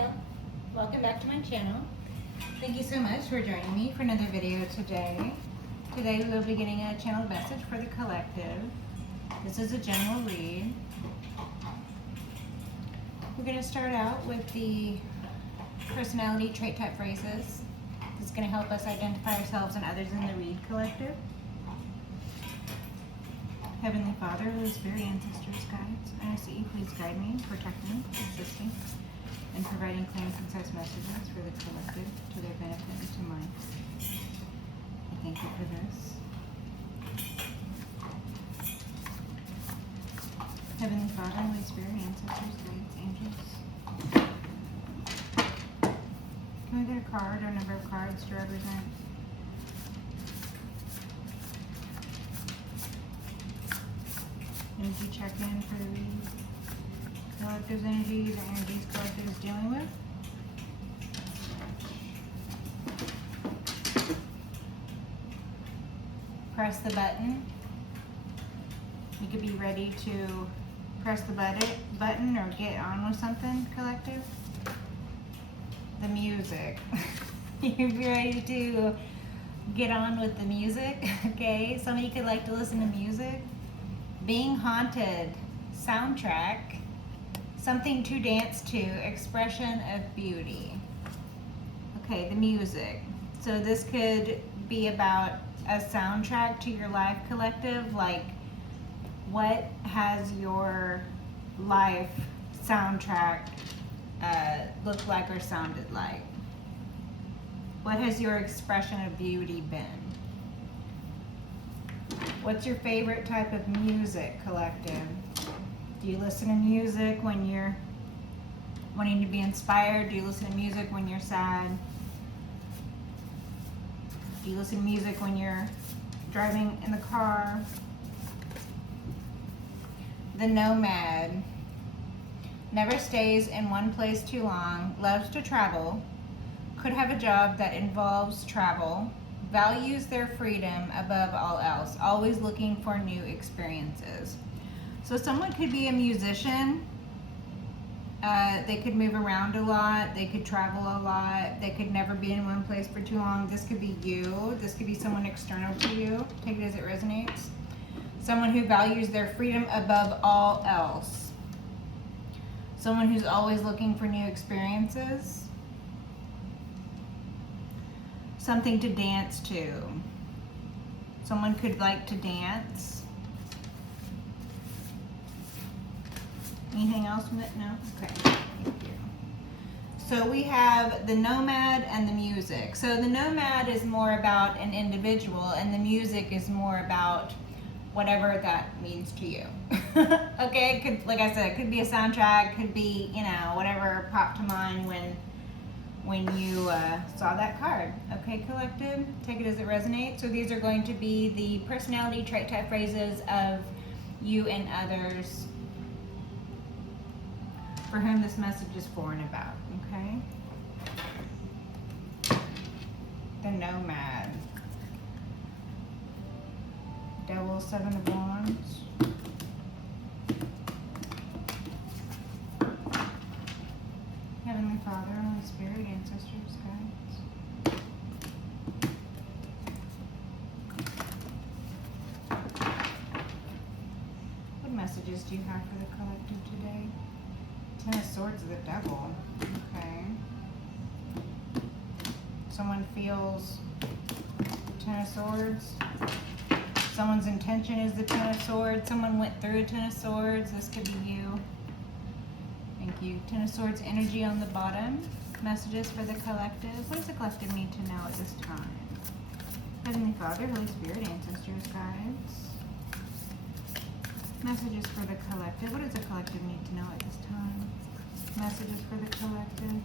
Hello, welcome back to my channel. Thank you so much for joining me for another video today. Today we will be getting a channel message for the collective. This is a general read. We're going to start out with the personality trait type phrases. This is going to help us identify ourselves and others in the read collective. Heavenly Father, Holy Spirit, ancestors, guides, I ask that you please guide me, protect me, assist me, and providing clear and concise messages for the collective to their benefit and to mine. I thank you for this. Heavenly Father, Holy Spirit, ancestors, guides, angels. Can we get a card or number of cards to represent? Energy check-in for the read. Collective's energies or energies collective is dealing with. Press the button. You could be ready to press the button or get on with something, collective. The music. You could be ready to get on with the music, okay? Some of you could like to listen to music. Being haunted, soundtrack. Something to dance to, expression of beauty. Okay, the music. So this could be about a soundtrack to your life, collective. Like, what has your life soundtrack looked like or sounded like? What has your expression of beauty been? What's your favorite type of music, collective? Do you listen to music when you're wanting to be inspired? Do you listen to music when you're sad? Do you listen to music when you're driving in the car? The nomad. Never stays in one place too long, loves to travel, could have a job that involves travel, values their freedom above all else, always looking for new experiences. So someone could be a musician. They could move around a lot. They could travel a lot. They could never be in one place for too long. This could be you. This could be someone external to you. Take it as it resonates. Someone who values their freedom above all else. Someone who's always looking for new experiences. Something to dance to. Someone could like to dance. Anything else? No? Okay, thank you. So we have the nomad and the music. So the nomad is more about an individual and the music is more about whatever that means to you. Okay, it could, like I said, it could be a soundtrack, could be, you know, whatever popped to mind when you saw that card. Okay, collective, take it as it resonates. So these are going to be the personality trait type phrases of you and others for whom this message is for and about, okay? The nomad. Devil, 7 of Wands. Heavenly Father, Holy Spirit, ancestors, guides. What messages do you have for the collective today? 10 of Swords, the Devil. Okay. Someone feels 10 of Swords. Someone's intention is the 10 of Swords. Someone went through a 10 of Swords. This could be you. Thank you. 10 of Swords energy on the bottom. Messages for the collective. What does the collective need to know at this time? Heavenly Father, Holy Spirit, ancestors, guides. Messages for the collective. What does the collective need to know at this time? Messages for the collective.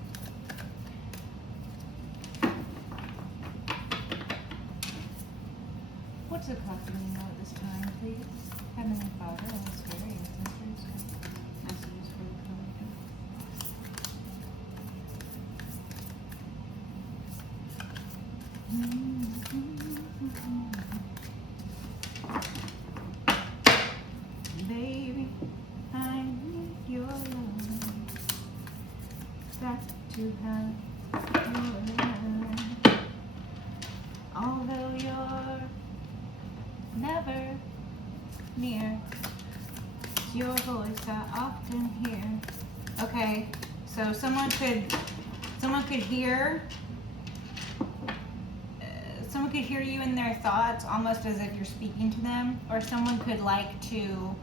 What does the collective need to know at this time, please? Heavenly Father, Holy Spirit, ancestors, messages for the collective. Baby, I need your love. Back to have your love. Although you're never near, it's your voice I often hear. Okay, so someone could hear you in their thoughts, almost as if you're speaking to them, or someone could like to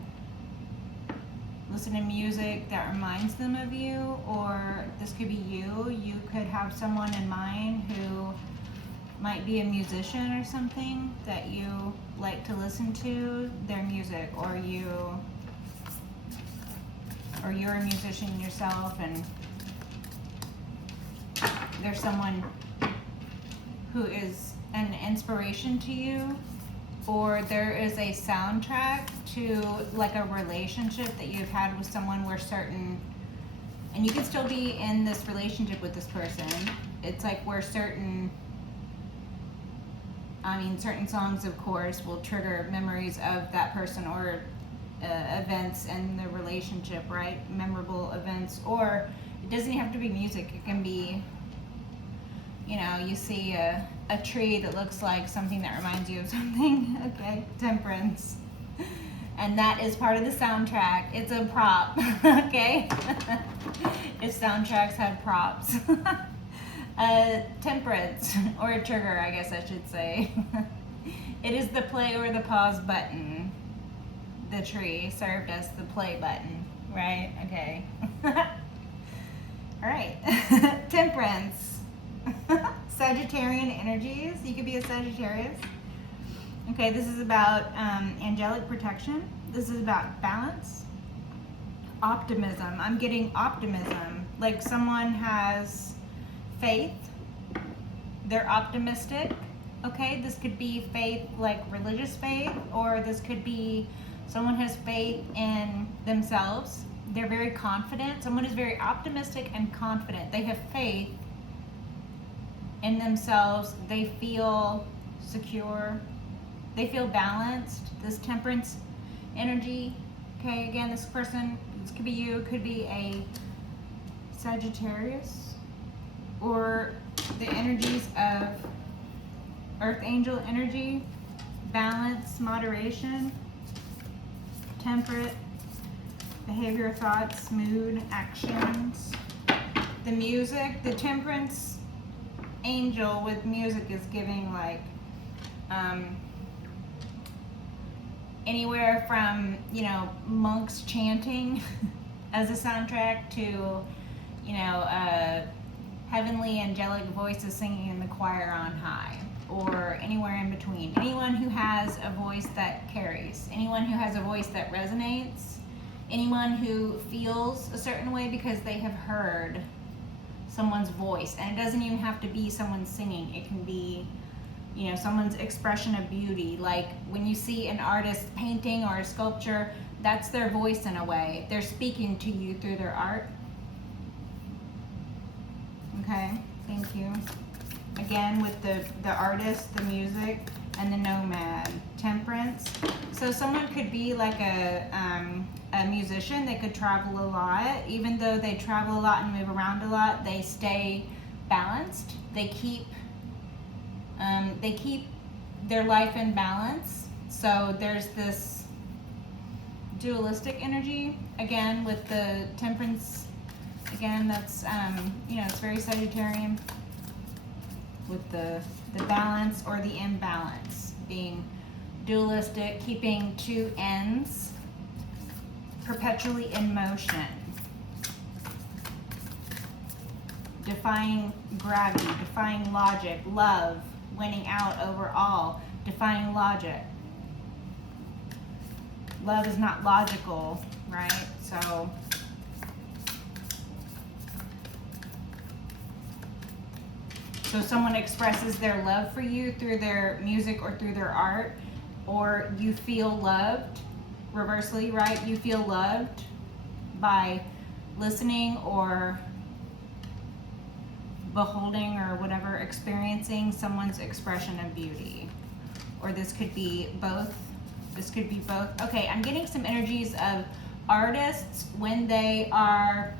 listen to music that reminds them of you, or this could be you. You could have someone in mind who might be a musician or something that you like to listen to their music, or you're a musician yourself and there's someone who is an inspiration to you, or there is a soundtrack to like a relationship that you've had with someone where certain, and you can still be in this relationship with this person. It's like where certain songs, of course, will trigger memories of that person or events in the relationship, right? Memorable events. Or it doesn't have to be music. It can be, you see a tree that looks like something that reminds you of something. Okay, temperance. And that is part of the soundtrack. It's a prop, okay? If soundtracks had props. Temperance, or a trigger, I guess I should say. It is the play or the pause button. The tree served as the play button, right? Okay. All right. Temperance. Sagittarian energies. You could be a Sagittarius. Okay, this is about angelic protection. This is about balance. Optimism. I'm getting optimism. Like someone has faith. They're optimistic. Okay, this could be faith, like religious faith, or this could be someone has faith in themselves. They're very confident. Someone is very optimistic and confident. They have faith in themselves. They feel secure. They feel balanced. This temperance energy. Okay, again, this person, this could be you, could be a Sagittarius, or the energies of Earth Angel energy, balance, moderation, temperate, behavior, thoughts, mood, actions. The music, the temperance angel with music is giving like anywhere from, monks chanting as a soundtrack to, heavenly angelic voices singing in the choir on high, or anywhere in between. Anyone who has a voice that carries, anyone who has a voice that resonates, anyone who feels a certain way because they have heard someone's voice. And it doesn't even have to be someone singing. It can be, someone's expression of beauty. Like when you see an artist painting or a sculpture, that's their voice in a way. They're speaking to you through their art. Okay, thank you. Again, with the artist, the music, and the nomad. Temperance. So someone could be like a musician. They could travel a lot. Even though they travel a lot and move around a lot, they stay balanced. They keep their life in balance. So there's this dualistic energy. Again, with the temperance, again, that's, it's very Sagittarian, with the balance or the imbalance, being dualistic, keeping two ends perpetually in motion, defying gravity, defying logic, love, winning out over all, defying logic. Love is not logical, right? So someone expresses their love for you through their music or through their art, or you feel loved, reversely, right? You feel loved by listening or beholding or whatever, experiencing someone's expression of beauty. Or this could be both. This could be both. Okay, I'm getting some energies of artists when they are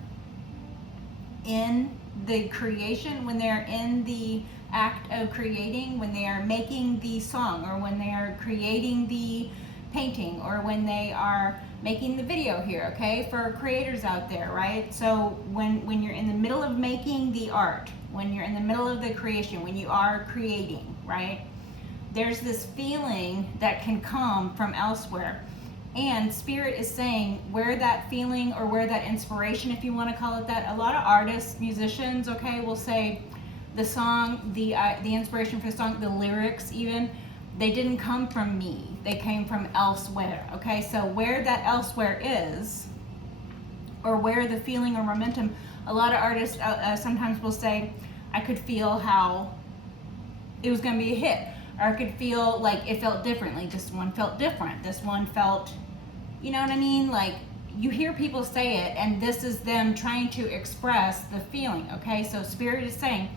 in the creation, when they're in the act of creating, when they are making the song, or when they are creating the painting, or when they are making the video here, okay, for creators out there, right? So when you're in the middle of making the art, when you're in the middle of the creation, when you are creating, right, there's this feeling that can come from elsewhere. And Spirit is saying where that feeling, or where that inspiration, if you want to call it that, a lot of artists, musicians, okay, will say the song, the inspiration for the song, the lyrics even, they didn't come from me. They came from elsewhere, okay? So where that elsewhere is, or where the feeling or momentum, a lot of artists sometimes will say, I could feel how it was going to be a hit. Or I could feel like it felt differently. This one felt different. This one felt, you know what I mean? Like, you hear people say it, and this is them trying to express the feeling, okay? So Spirit is saying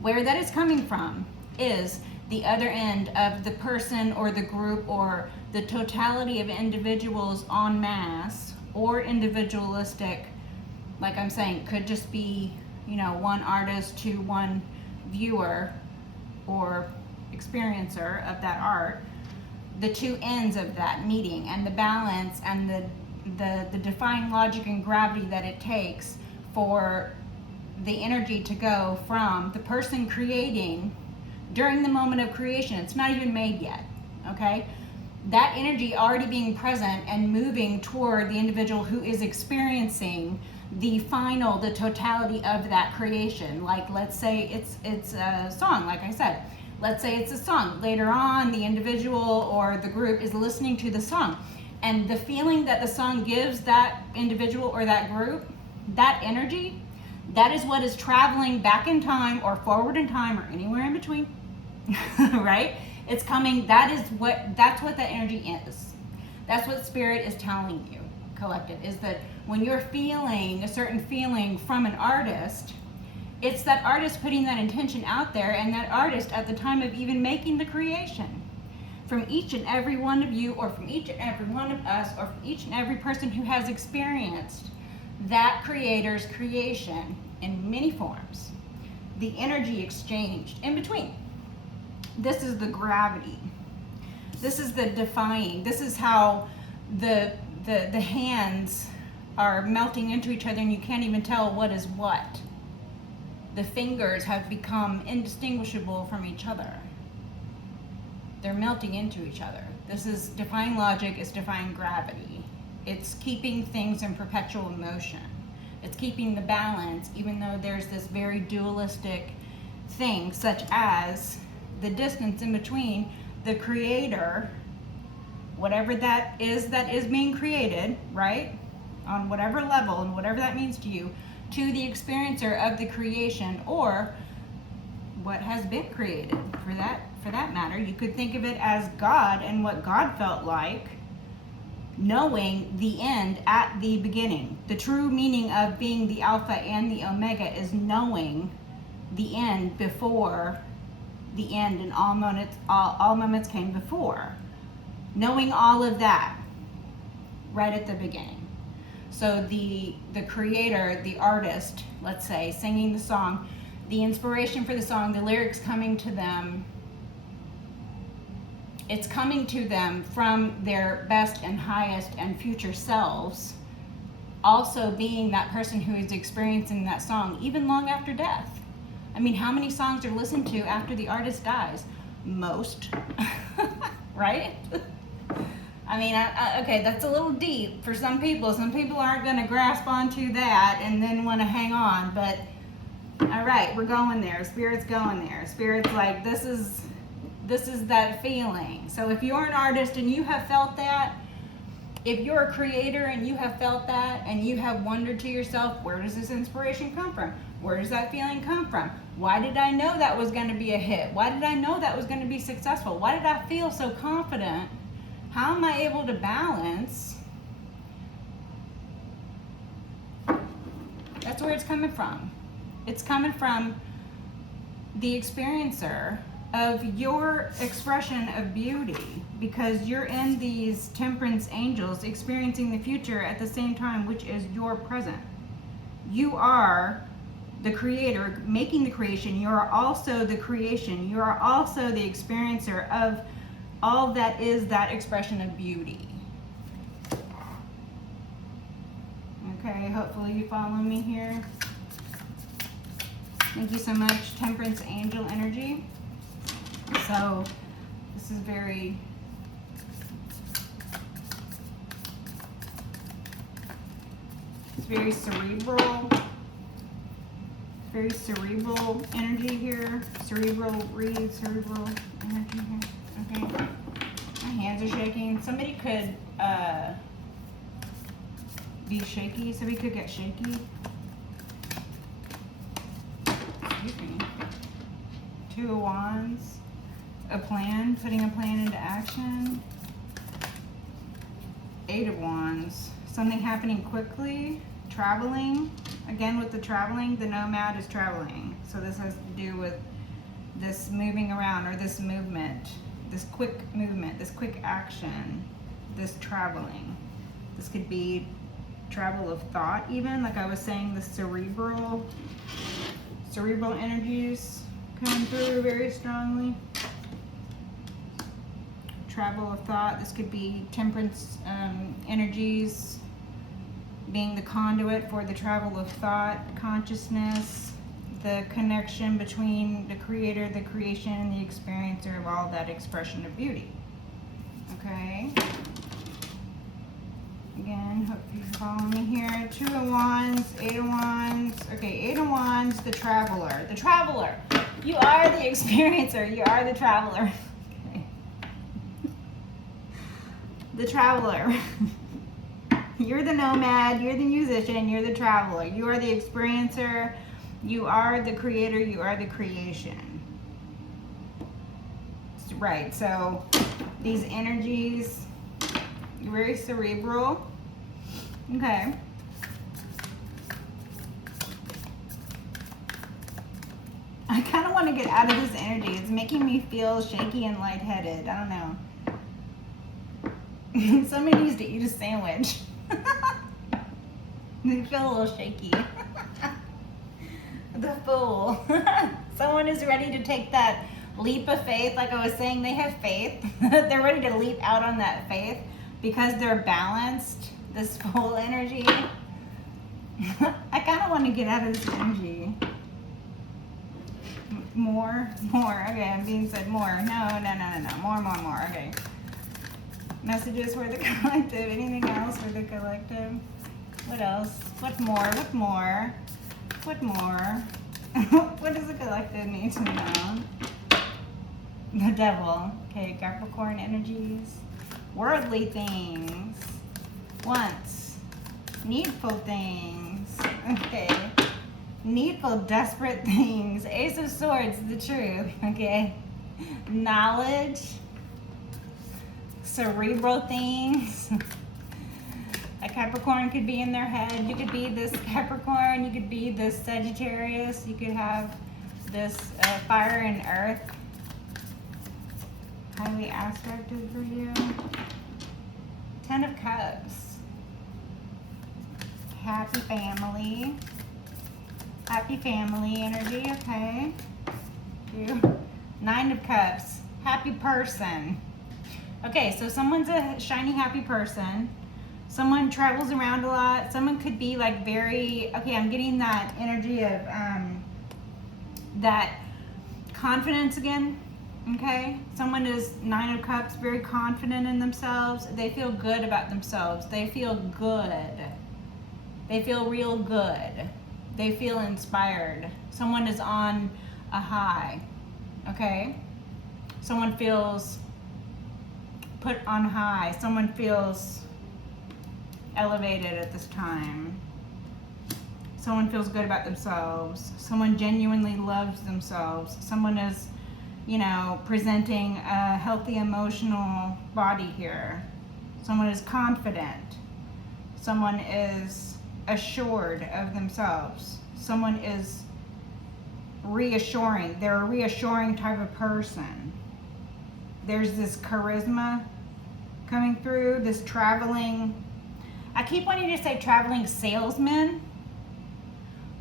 where that is coming from is the other end of the person or the group or the totality of individuals en masse, or individualistic, like I'm saying, could just be, you know, one artist to one viewer or experiencer of that art, the two ends of that meeting, and the balance and the defying logic and gravity that it takes for the energy to go from the person creating during the moment of creation. It's not even made yet, okay? That energy already being present and moving toward the individual who is experiencing the final, the totality of that creation. Like, let's say it's a song, like I said. Let's say it's a song. Later on, the individual or the group is listening to the song. And the feeling that the song gives that individual or that group, that energy, that is what is traveling back in time or forward in time or anywhere in between, right? It's coming, that's what that energy is. That's what Spirit is telling you, collective, is that when you're feeling a certain feeling from an artist, it's that artist putting that intention out there, and that artist at the time of even making the creation. From each and every one of you, or from each and every one of us, or from each and every person who has experienced that creator's creation in many forms, the energy exchanged in between. This is the gravity. This is the defying. This is how the hands are melting into each other, and you can't even tell what is what. The fingers have become indistinguishable from each other. They're melting into each other. This is defying logic, it's defying gravity. It's keeping things in perpetual motion. It's keeping the balance, even though there's this very dualistic thing, such as the distance in between the creator, whatever that is being created, right? On whatever level and whatever that means to you, to the experiencer of the creation, or what has been created, for that matter. You could think of it as God and what God felt like knowing the end at the beginning. The true meaning of being the Alpha and the Omega is knowing the end before the end, and all moments came before. Knowing all of that right at the beginning. So the creator, the artist, let's say, singing the song, the inspiration for the song, the lyrics coming to them, it's coming to them from their best and highest and future selves, also being that person who is experiencing that song, even long after death. I mean, how many songs are listened to after the artist dies? Most, right? I mean, okay, that's a little deep for some people. Some people aren't going to grasp onto that and then want to hang on, but all right, we're going there. Spirit's going there. Spirit's like, this is that feeling. So if you're an artist and you have felt that, if you're a creator and you have felt that, and you have wondered to yourself, where does this inspiration come from? Where does that feeling come from? Why did I know that was going to be a hit? Why did I know that was going to be successful? Why did I feel so confident? How am I able to balance? That's where it's coming from. It's coming from the experiencer of your expression of beauty, because you're in these temperance angels experiencing the future at the same time, which is your present. You are the creator, making the creation. You are also the creation. You are also the experiencer of all that is that expression of beauty. Okay, hopefully you follow me here. Thank you so much, Temperance Angel Energy. So this is very cerebral. Very cerebral energy here. Cerebral energy here. Okay. My hands are shaking. Somebody could be shaky. Somebody could get shaky. Excuse me. Two of Wands. A plan. Putting a plan into action. Eight of Wands. Something happening quickly. Traveling. Again, with the traveling, the nomad is traveling. So this has to do with this moving around, or this movement, this quick movement, this quick action, this traveling. This could be travel of thought even, like I was saying, the cerebral energies coming through very strongly. Travel of thought. This could be Temperance energies being the conduit for the travel of thought, consciousness, the connection between the creator, the creation, and the experiencer of all that expression of beauty. Okay? Again, hope you follow me here. Two of Wands, Eight of Wands. Okay, Eight of Wands, the traveler. The traveler. You are the experiencer. You are the traveler. Okay. The traveler. You're the nomad, you're the musician, you're the traveler. You are the experiencer, you are the creator, you are the creation. Right, so these energies, very cerebral. Okay. I kind of want to get out of this energy. It's making me feel shaky and lightheaded. I don't know. Somebody needs to eat a sandwich. They feel a little shaky. The Fool. Someone is ready to take that leap of faith. Like I was saying, they have faith. They're ready to leap out on that faith because they're balanced. This Fool energy. I kind of want to get out of this energy. More. Okay, I'm being said more. No. More. Okay. Messages for the collective. Anything else for the collective? What else? What more? What does the collective need to know? The Devil. Okay, Capricorn energies. Worldly things. Wants. Needful things. Okay. Needful, desperate things. Ace of Swords, the truth. Okay. Knowledge. Cerebral things. A Capricorn could be in their head. You could be this Capricorn. You could be this Sagittarius. You could have this fire and earth. Highly aspected for you. Ten of Cups. Happy family. Happy family energy, okay. Nine of Cups. Happy person. Okay, so someone's a shiny, happy person. Someone travels around a lot. Someone could be like very, okay, I'm getting that energy of that confidence again, okay? Someone is Nine of Cups, very confident in themselves. They feel good about themselves. They feel good. They feel real good. They feel inspired. Someone is on a high, okay? Someone feels put on high. Someone feels elevated at this time. Someone feels good about themselves. Someone genuinely loves themselves. Someone is, you know, presenting a healthy emotional body here. Someone is confident. Someone is assured of themselves. Someone is reassuring. They're a reassuring type of person. There's this charisma coming through, this traveling. I keep wanting to say traveling salesman,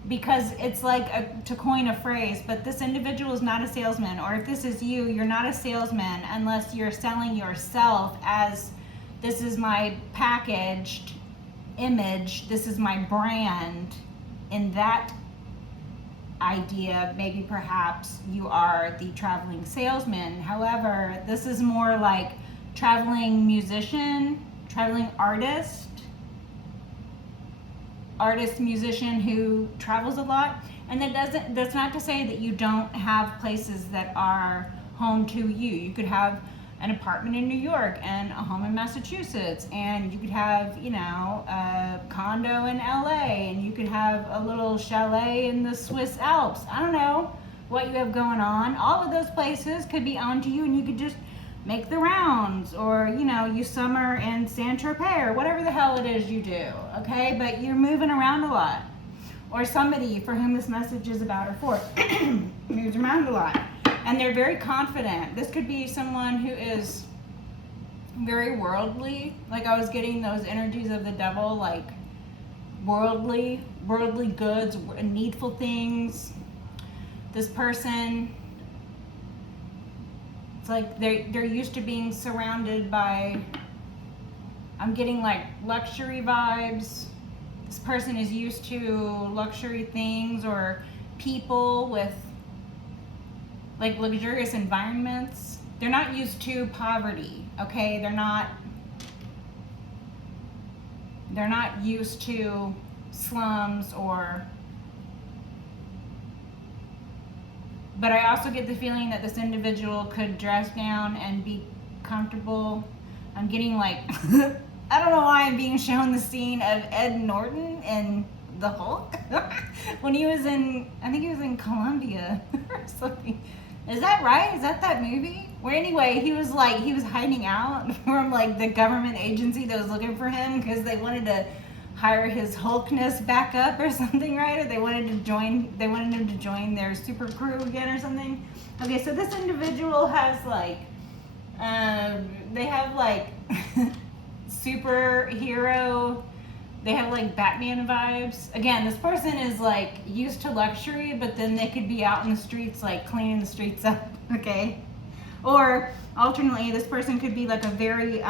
because it's like to coin a phrase, but this individual is not a salesman, or if this is you, you're not a salesman unless you're selling yourself as this is my packaged image, this is my brand. In that idea, maybe perhaps you are the traveling salesman. However, this is more like traveling musician, traveling artist, musician who travels a lot. And that's not to say that you don't have places that are home to you. You could have an apartment in New York and a home in Massachusetts, and you could have, you know, a condo in LA, and you could have a little chalet in the Swiss Alps. I don't know what you have going on. All of those places could be owned to you, and you could just make the rounds, or, you know, you summer in Saint-Tropez, or whatever the hell it is you do, okay? But you're moving around a lot. Or somebody for whom this message is about or for moves around a lot. And they're very confident. This could be someone who is very worldly. Like, I was getting those energies of the devil, like worldly goods, needful things. This person, it's like they're used to being surrounded by, I'm getting like luxury vibes. This person is used to luxury things or people with like luxurious environments. They're not used to poverty, okay? They're not used to slums but I also get the feeling that this individual could dress down and be comfortable. I'm getting like, I don't know why I'm being shown the scene of Ed Norton in The Hulk when he was I think he was in Colombia or something. Is that right? Is that movie? Where anyway, he was hiding out from like the government agency that was looking for him because they wanted to hire his Hulkness back up or something, right? Or they wanted him to join their super crew again or something. Okay, so this individual has like, they have like superhero, they have like Batman vibes. Again, this person is like used to luxury, but then they could be out in the streets like cleaning the streets up, okay? Or alternately, this person could be like a very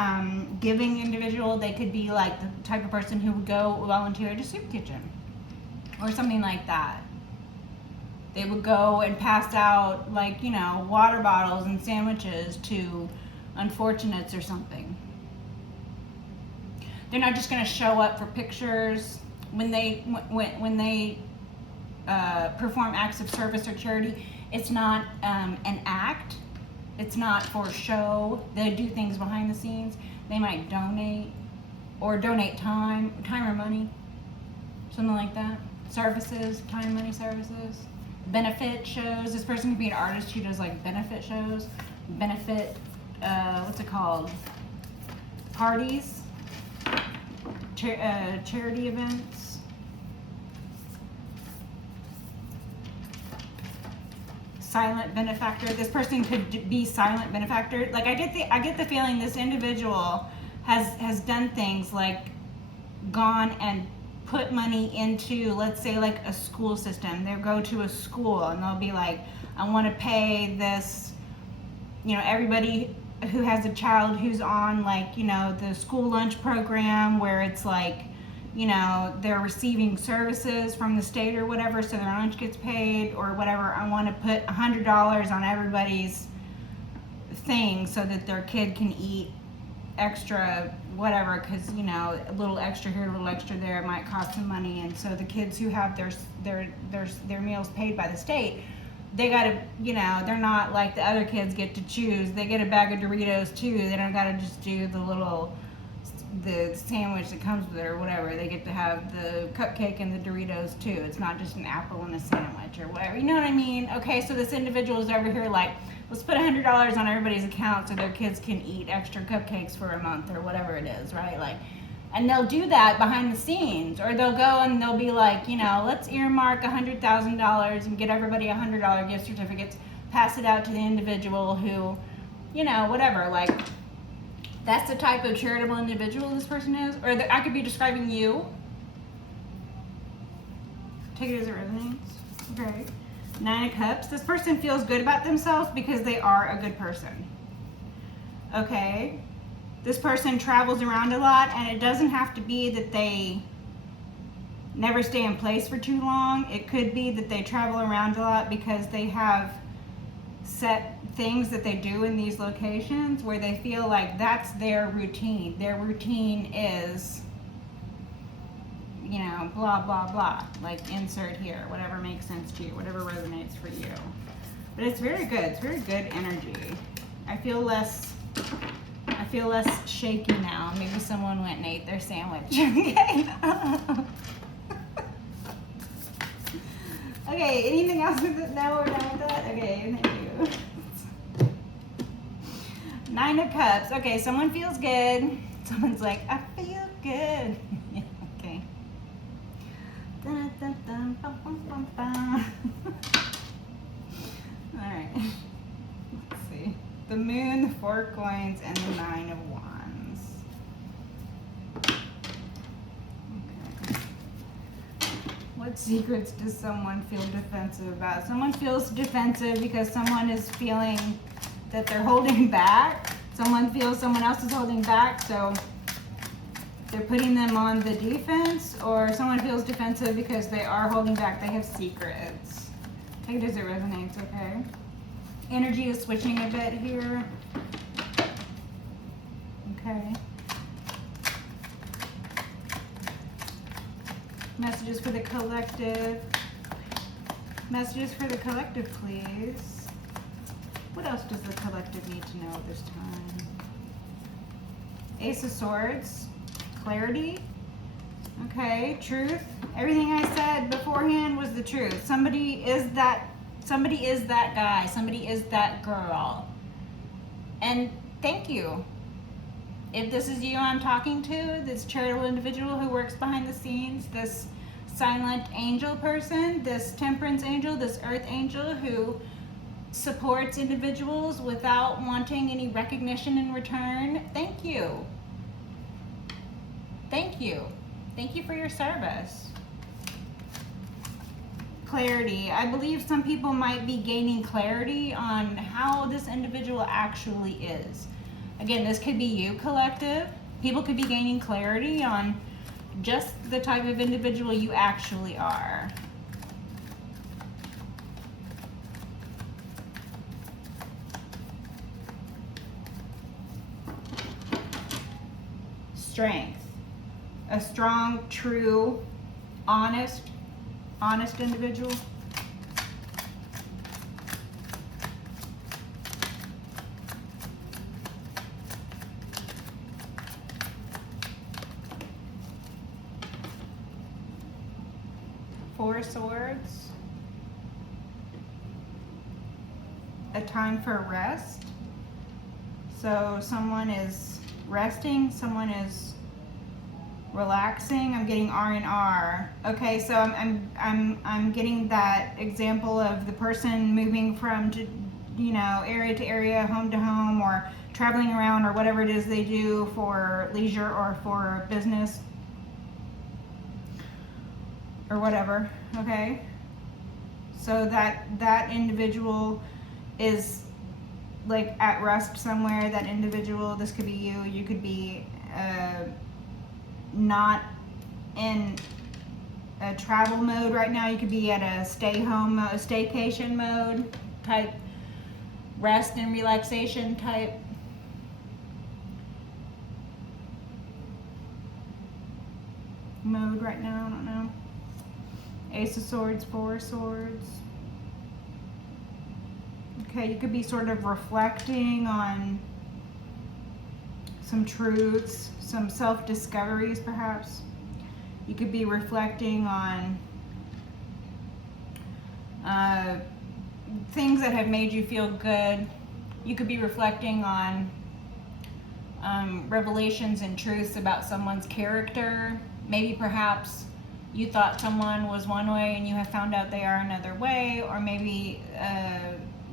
giving individual. They could be like the type of person who would go volunteer at a soup kitchen or something like that. They would go and pass out like, you know, water bottles and sandwiches to unfortunates or something. They're not just going to show up for pictures. When they perform acts of service or charity, it's not an act. It's not for show. They do things behind the scenes. They might donate time or money, something like that. Services, time, money, services. Benefit shows. This person could be an artist who does like benefit shows. Benefit, what's it called? Parties. Charity events. Silent benefactor. This person could be silent benefactor. Like I get the feeling this individual has done things like gone and put money into, let's say, like a school system. They'll go to a school and they'll be like, I want to pay this, you know, everybody who has a child who's on like, you know, the school lunch program where it's like, you know, they're receiving services from the state or whatever, so their lunch gets paid or whatever. I want to put $100 on everybody's thing so that their kid can eat extra whatever, because, you know, a little extra here, a little extra there, it might cost some money. And so the kids who have their meals paid by the state, they gotta, you know, they're not like the other kids get to choose. They get a bag of Doritos too. They don't gotta just do the sandwich that comes with it or whatever. They get to have the cupcake and the Doritos too. It's not just an apple and a sandwich or whatever. You know what I mean? Okay, so this individual is over here like, let's put $100 on everybody's account so their kids can eat extra cupcakes for a month or whatever it is, right? Like, and they'll do that behind the scenes, or they'll go and they'll be like, you know, let's earmark $100,000 and get everybody $100 gift certificates, pass it out to the individual who, you know, whatever. Like, that's the type of charitable individual this person is. Or I could be describing you. Take it as it resonates. Okay. 9 of Cups. This person feels good about themselves because they are a good person. Okay. This person travels around a lot, and it doesn't have to be that they never stay in place for too long. It could be that they travel around a lot because they have set things that they do in these locations where they feel like that's their routine. Their routine is, you know, blah, blah, blah. Like insert here, whatever makes sense to you, whatever resonates for you. But it's very good. It's very good energy. I feel less shaky now. Maybe someone went and ate their sandwich. Okay. Okay, anything else with it? No, we're done with that? Okay, thank you. 9 of Cups. Okay, someone feels good. Someone's like, I feel good. Yeah, okay. Dun, dun, dun, bum, bum, bum, bum. All right. Let's see. The Moon, the 4 of Coins, and the 9 of Wands. Okay. What secrets does someone feel defensive about? Someone feels defensive because someone is feeling that they're holding back. Someone feels someone else is holding back, so they're putting them on the defense, or someone feels defensive because they are holding back. They have secrets. Take it as it resonates, okay? Energy is switching a bit here. Okay. Messages for the collective. Messages for the collective, please. What else does the collective need to know this time? Ace of Swords. Clarity. Okay, truth. Everything I said beforehand was the truth. Somebody is that guy. Somebody is that girl. And thank you. If this is you I'm talking to, this charitable individual who works behind the scenes, this silent angel person, this temperance angel, this earth angel who supports individuals without wanting any recognition in return, thank you. Thank you. Thank you for your service. Clarity. I believe some people might be gaining clarity on how this individual actually is. Again, this could be you, collective. People could be gaining clarity on just the type of individual you actually are. Strength. A strong, true, honest individual. Four of Swords. A time for rest. So someone is resting, someone is relaxing. I'm getting R&R. Okay, so I'm getting that example of the person moving from, you know, area to area, home to home, or traveling around, or whatever it is they do for leisure or for business or whatever. Okay, so that individual is like at rest somewhere. That individual, this could be you. You could be not in a travel mode right now. You could be at a staycation mode type, rest and relaxation type mode right now. I don't know. Ace of Swords, Four of Swords. Okay, you could be sort of reflecting on some truths, some self-discoveries perhaps. You could be reflecting on things that have made you feel good. You could be reflecting on revelations and truths about someone's character. Maybe perhaps you thought someone was one way and you have found out they are another way, or maybe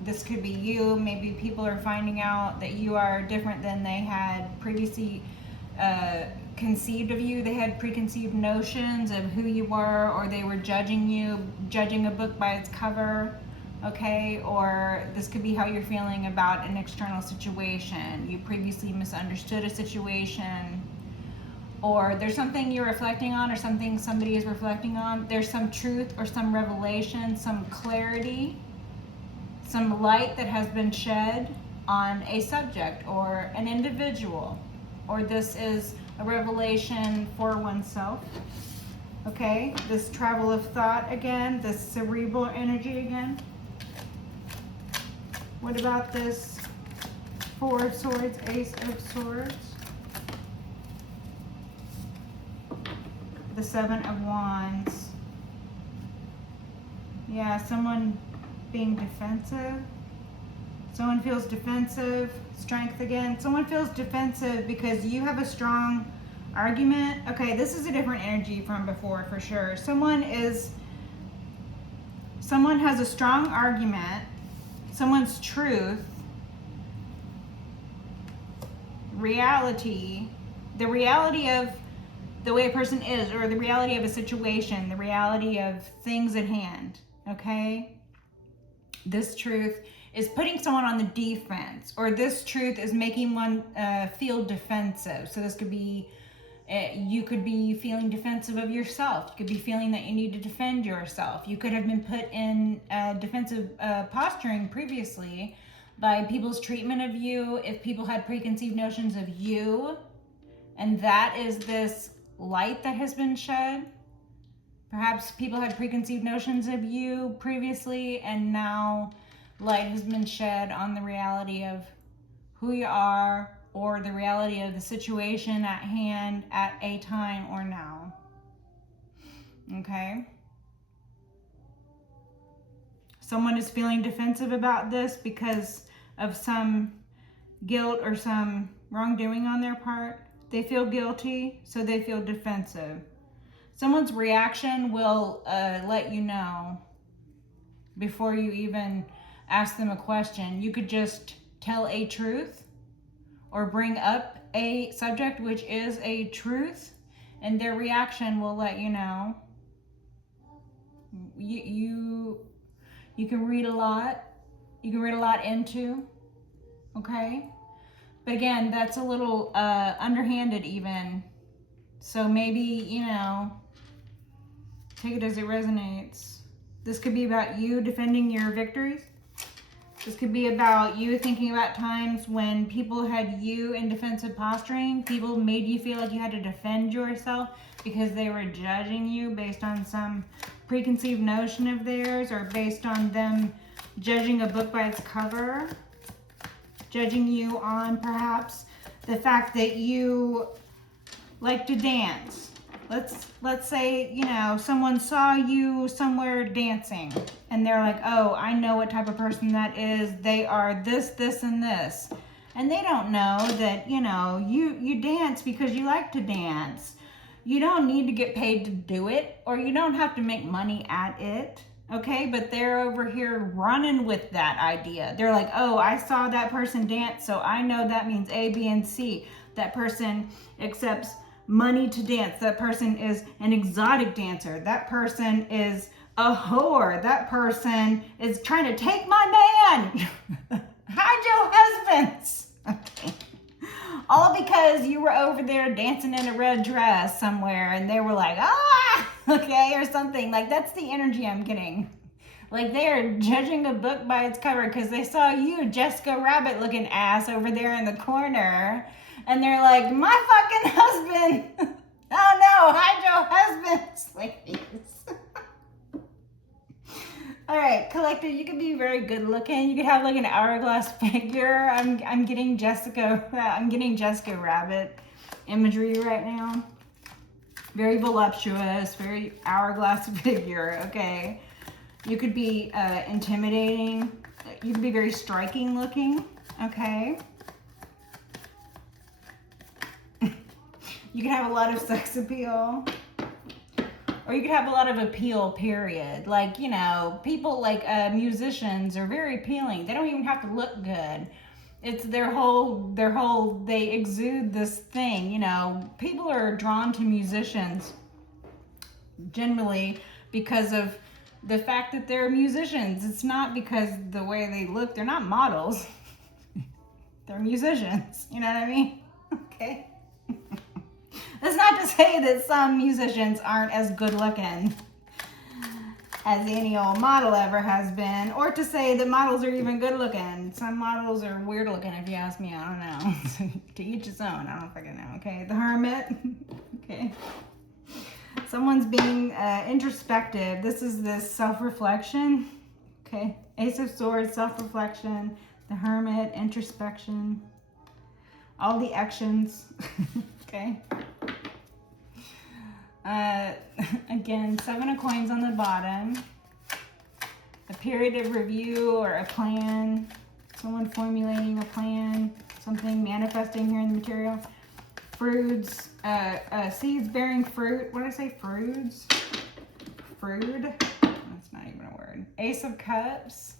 this could be you. Maybe people are finding out that you are different than they had previously conceived of you. They had preconceived notions of who you were, or they were judging you, judging a book by its cover, okay? Or this could be how you're feeling about an external situation. You previously misunderstood a situation, or there's something you're reflecting on, or something somebody is reflecting on. There's some truth or some revelation, some clarity, some light that has been shed on a subject or an individual, or this is a revelation for oneself. Okay, this travel of thought again, this cerebral energy again. What about this Four of Swords, Ace of Swords? The Seven of Wands. Yeah, someone being defensive. Someone feels defensive. Strength again. Someone feels defensive because you have a strong argument. Okay, this is a different energy from before for sure. Someone has a strong argument. Someone's truth, reality, the reality of the way a person is, or the reality of a situation, the reality of things at hand, okay? This truth is putting someone on the defense, or this truth is making one feel defensive. So this could be, you could be feeling defensive of yourself. You could be feeling that you need to defend yourself. You could have been put in defensive posturing previously by people's treatment of you, if people had preconceived notions of you, and that is this light that has been shed. Perhaps people had preconceived notions of you previously, and now light has been shed on the reality of who you are, or the reality of the situation at hand at a time or now. Okay? Someone is feeling defensive about this because of some guilt or some wrongdoing on their part. They feel guilty, so they feel defensive. Someone's reaction will let you know before you even ask them a question. You could just tell a truth or bring up a subject which is a truth, and their reaction will let you know. You can read a lot. You can read a lot into, okay? But again, that's a little underhanded even. So maybe, you know, take it as it resonates. This could be about you defending your victories. This could be about you thinking about times when people had you in defensive posturing. People made you feel like you had to defend yourself because they were judging you based on some preconceived notion of theirs, or based on them judging a book by its cover. Judging you on perhaps the fact that you like to dance. Let's say, you know, someone saw you somewhere dancing and they're like, oh, I know what type of person that is. They are this, this, and this. And they don't know that, you know, you dance because you like to dance. You don't need to get paid to do it, or you don't have to make money at it. Okay, but they're over here running with that idea. They're like, oh, I saw that person dance, so I know that means A, B, and C. That person accepts money to dance. That person is an exotic dancer. That person is a whore. That person is trying to take my man. Hide your husbands. Okay. All because you were over there dancing in a red dress somewhere and they were like, ah, okay, or something. Like, that's the energy I'm getting. Like, they are judging a book by its cover because they saw you, Jessica Rabbit looking ass, over there in the corner. And they're like, my fucking husband. Oh no, hide your husbands, ladies. All right, collective, you could be very good looking. You could have like an hourglass figure. I'm getting Jessica Rabbit imagery right now. Very voluptuous, very hourglass figure, okay? You could be intimidating. You could be very striking looking, okay? You could have a lot of sex appeal. Or you could have a lot of appeal, period. Like, you know, people like musicians are very appealing. They don't even have to look good. It's their whole, they exude this thing, you know. People are drawn to musicians generally because of the fact that they're musicians. It's not because the way they look. They're not models. They're musicians. You know what I mean? Okay. That's not to say that some musicians aren't as good looking as any old model ever has been, or to say that models are even good looking. Some models are weird looking, if you ask me. I don't know. To each his own. I don't fucking know. Okay. The Hermit. Okay. Someone's being introspective. This is this self-reflection. Okay. Ace of Swords, self-reflection. The Hermit, introspection. All the actions. Okay. Again, 7 of Coins on the bottom. A period of review or a plan. Someone formulating a plan. Something manifesting here in the material. Fruits. Seeds bearing fruit. What did I say? Fruits? Fruit? That's not even a word. Ace of Cups.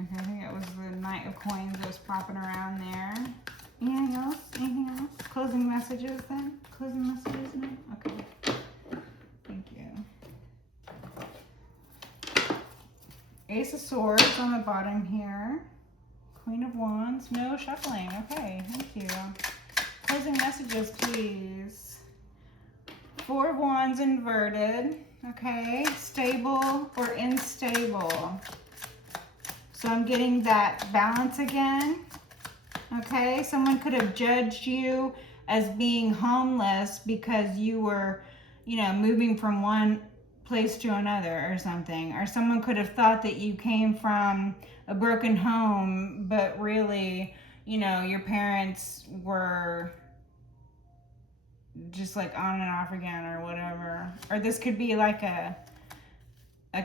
Okay, I think it was the Knight of Coins that was popping around there. Anything else? Anything else? Closing messages then? Closing messages now? Okay. Thank you. Ace of Swords on the bottom here. Queen of Wands. No shuffling. Okay, thank you. Closing messages, please. 4 of Wands inverted. Okay. Stable or unstable. So I'm getting that balance again. Okay, someone could have judged you as being homeless because you were, you know, moving from one place to another or something. Or someone could have thought that you came from a broken home, but really, you know, your parents were just like on and off again or whatever. Or this could be like a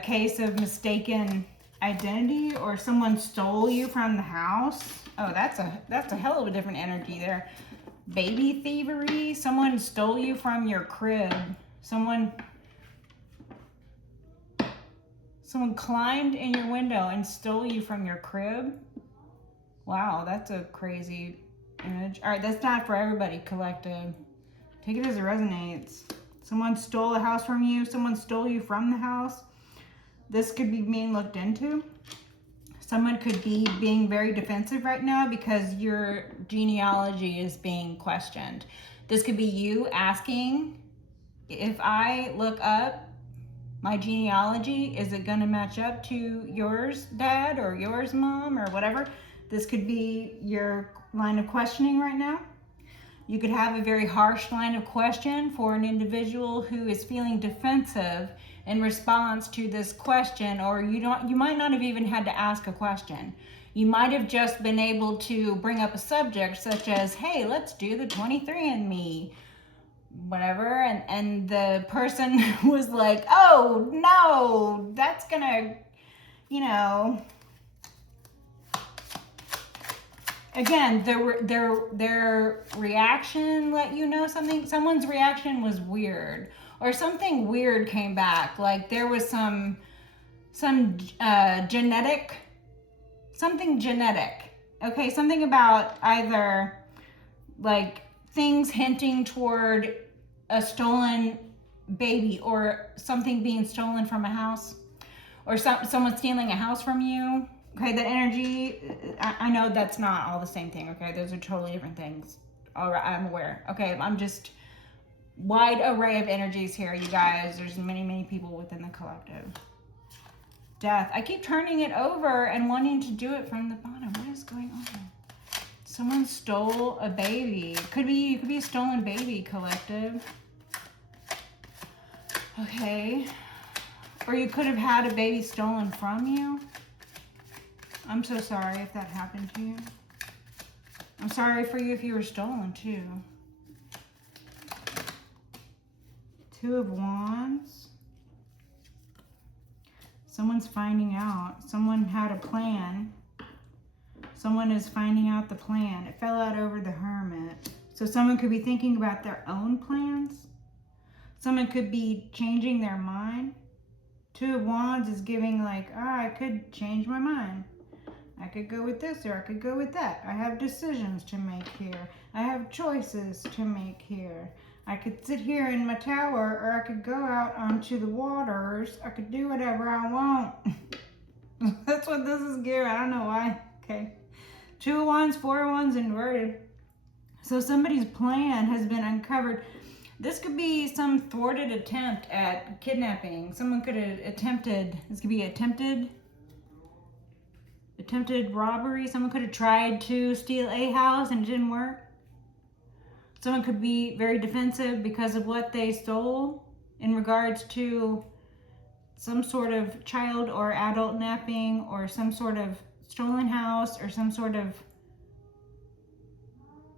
case of mistaken identity, or someone stole you from the house. Oh, that's a hell of a different energy there. Baby thievery. Someone stole you from your crib. Someone climbed in your window and stole you from your crib. Wow, that's a crazy image. All right, that's not for everybody, collective. Take it as it resonates. Someone stole a house from you. Someone stole you from the house. This could be being looked into. Someone could be being very defensive right now because your genealogy is being questioned. This could be you asking, if I look up my genealogy, is it going to match up to yours, dad, or yours, mom, or whatever? This could be your line of questioning right now. You could have a very harsh line of question for an individual who is feeling defensive in response to this question, or you might not have even had to ask a question. You might have just been able to bring up a subject such as, hey, let's do the 23andMe, whatever, and the person was like, oh no, that's gonna, you know. Again, their reaction let you know something. Someone's reaction was weird, or something weird came back. Like there was some genetic, something genetic. Okay, something about either like things hinting toward a stolen baby, or something being stolen from a house, or someone stealing a house from you. Okay, that energy, I know that's not all the same thing, okay? Those are totally different things. All right, I'm aware. Okay, I'm just wide array of energies here, you guys. There's many, many people within the collective. Death. I keep turning it over and wanting to do it from the bottom. What is going on? Someone stole a baby. It could be a stolen baby, collective. Okay. Or you could have had a baby stolen from you. I'm so sorry if that happened to you. I'm sorry for you if you were stolen too. 2 of Wands. Someone's finding out. Someone had a plan. Someone is finding out the plan. It fell out over the Hermit. So someone could be thinking about their own plans. Someone could be changing their mind. Two of Wands is giving like, I could change my mind. I could go with this or I could go with that. I have decisions to make here. I have choices to make here. I could sit here in my tower or I could go out onto the waters. I could do whatever I want. That's what this is giving. I don't know why. Okay. Two of Wands, Four of Wands inverted. So somebody's plan has been uncovered. This could be some thwarted attempt at kidnapping. Someone could have attempted, this could be attempted robbery. Someone could have tried to steal a house and it didn't work. Someone could be very defensive because of what they stole in regards to some sort of child or adult napping or some sort of stolen house or some sort of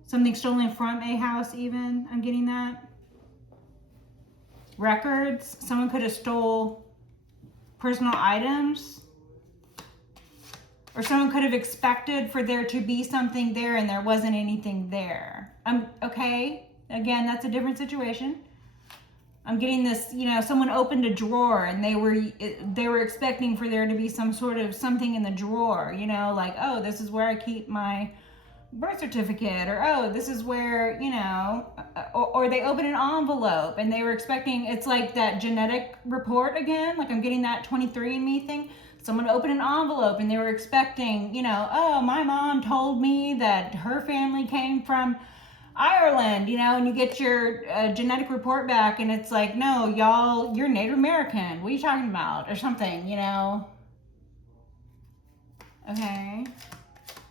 something stolen from a house even. I'm getting that. Records. Someone could have stole personal items. Or someone could have expected for there to be something there and there wasn't anything there. Okay, again, that's a different situation. I'm getting this, someone opened a drawer and they were expecting for there to be some sort of something in the drawer, like, oh, this is where I keep my birth certificate, or oh, this is where, or they open an envelope and they were expecting, it's like that genetic report again, like I'm getting that 23andMe thing. Someone opened an envelope and they were expecting, oh, my mom told me that her family came from Ireland, and you get your genetic report back and it's like, no, y'all, you're Native American. What are you talking about? Or something, Okay.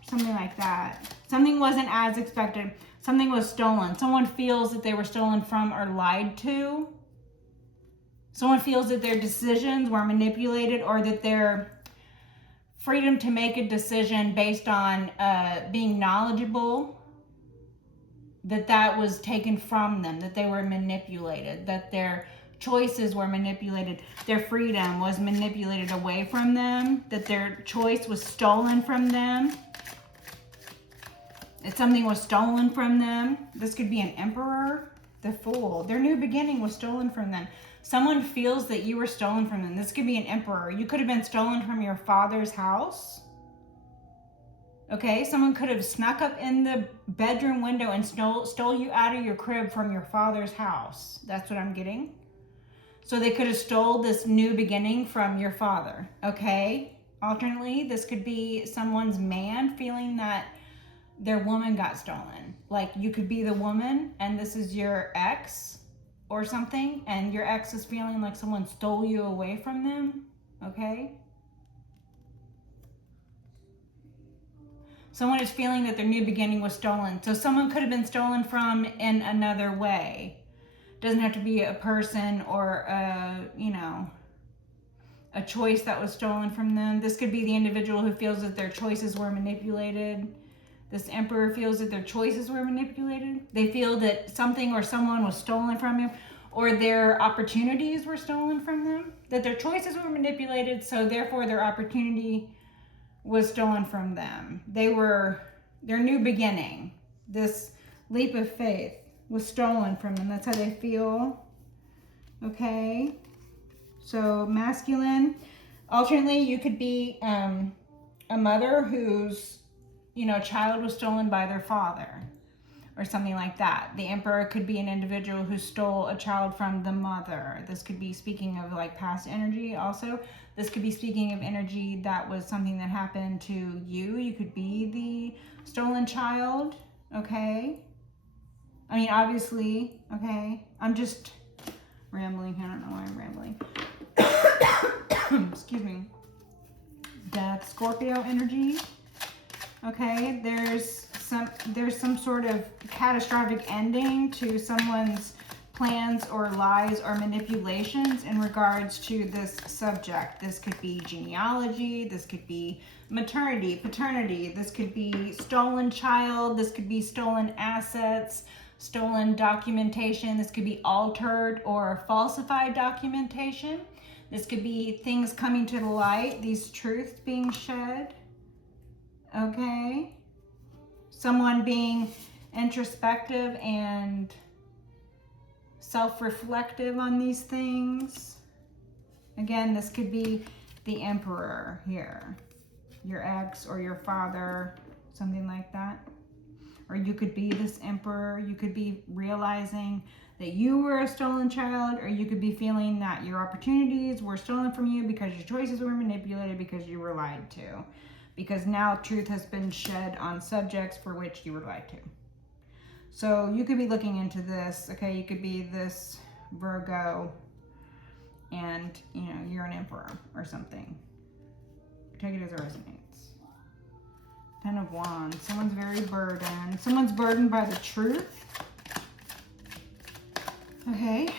Something like that. Something wasn't as expected. Something was stolen. Someone feels that they were stolen from or lied to. Someone feels that their decisions were manipulated or that their freedom to make a decision based on being knowledgeable, that was taken from them, that they were manipulated, that their choices were manipulated, their freedom was manipulated away from them, that their choice was stolen from them. If something was stolen from them, this could be an emperor, the Fool. Their new beginning was stolen from them. Someone feels that you were stolen from them. This could be an emperor. You could have been stolen from your father's house. Okay, someone could have snuck up in the bedroom window and stole you out of your crib from your father's house. That's what I'm getting. So they could have stole this new beginning from your father. Okay, alternately, this could be someone's man feeling that their woman got stolen. Like you could be the woman and this is your ex or something, and your ex is feeling like someone stole you away from them. Okay, someone is feeling that their new beginning was stolen. So someone could have been stolen from in another way. Doesn't have to be a person or a choice that was stolen from them. This could be the individual who feels that their choices were manipulated. This emperor feels that their choices were manipulated. They feel that something or someone was stolen from them, or their opportunities were stolen from them. That their choices were manipulated, so therefore their opportunity was stolen from them. Their new beginning, this leap of faith, was stolen from them. That's how they feel. Okay. So masculine. Alternately, you could be a mother whose child was stolen by their father or something like that. The emperor could be an individual who stole a child from the mother. This could be speaking of like past energy also. This could be speaking of energy that was something that happened to you. You could be the stolen child, okay? I mean, obviously, okay? I'm just rambling. I don't know why I'm rambling. Excuse me. Death, Scorpio energy. Okay, there's some sort of catastrophic ending to someone's plans or lies or manipulations in regards to this subject. This could be genealogy, this could be maternity, paternity, this could be stolen child, this could be stolen assets, stolen documentation, this could be altered or falsified documentation. This could be things coming to the light, these truths being shed. Okay, someone being introspective and self-reflective on these things. Again, this could be the Emperor here, your ex or your father, something like that. Or you could be this Emperor. You could be realizing that you were a stolen child, or you could be feeling that your opportunities were stolen from you because your choices were manipulated, because you were lied to. Because now truth has been shed on subjects for which you were lied to. So you could be looking into this, okay? You could be this Virgo and, you know, you're an Emperor or something. Take it as it resonates. 10 of Wands. Someone's very burdened. Someone's burdened by the truth. Okay.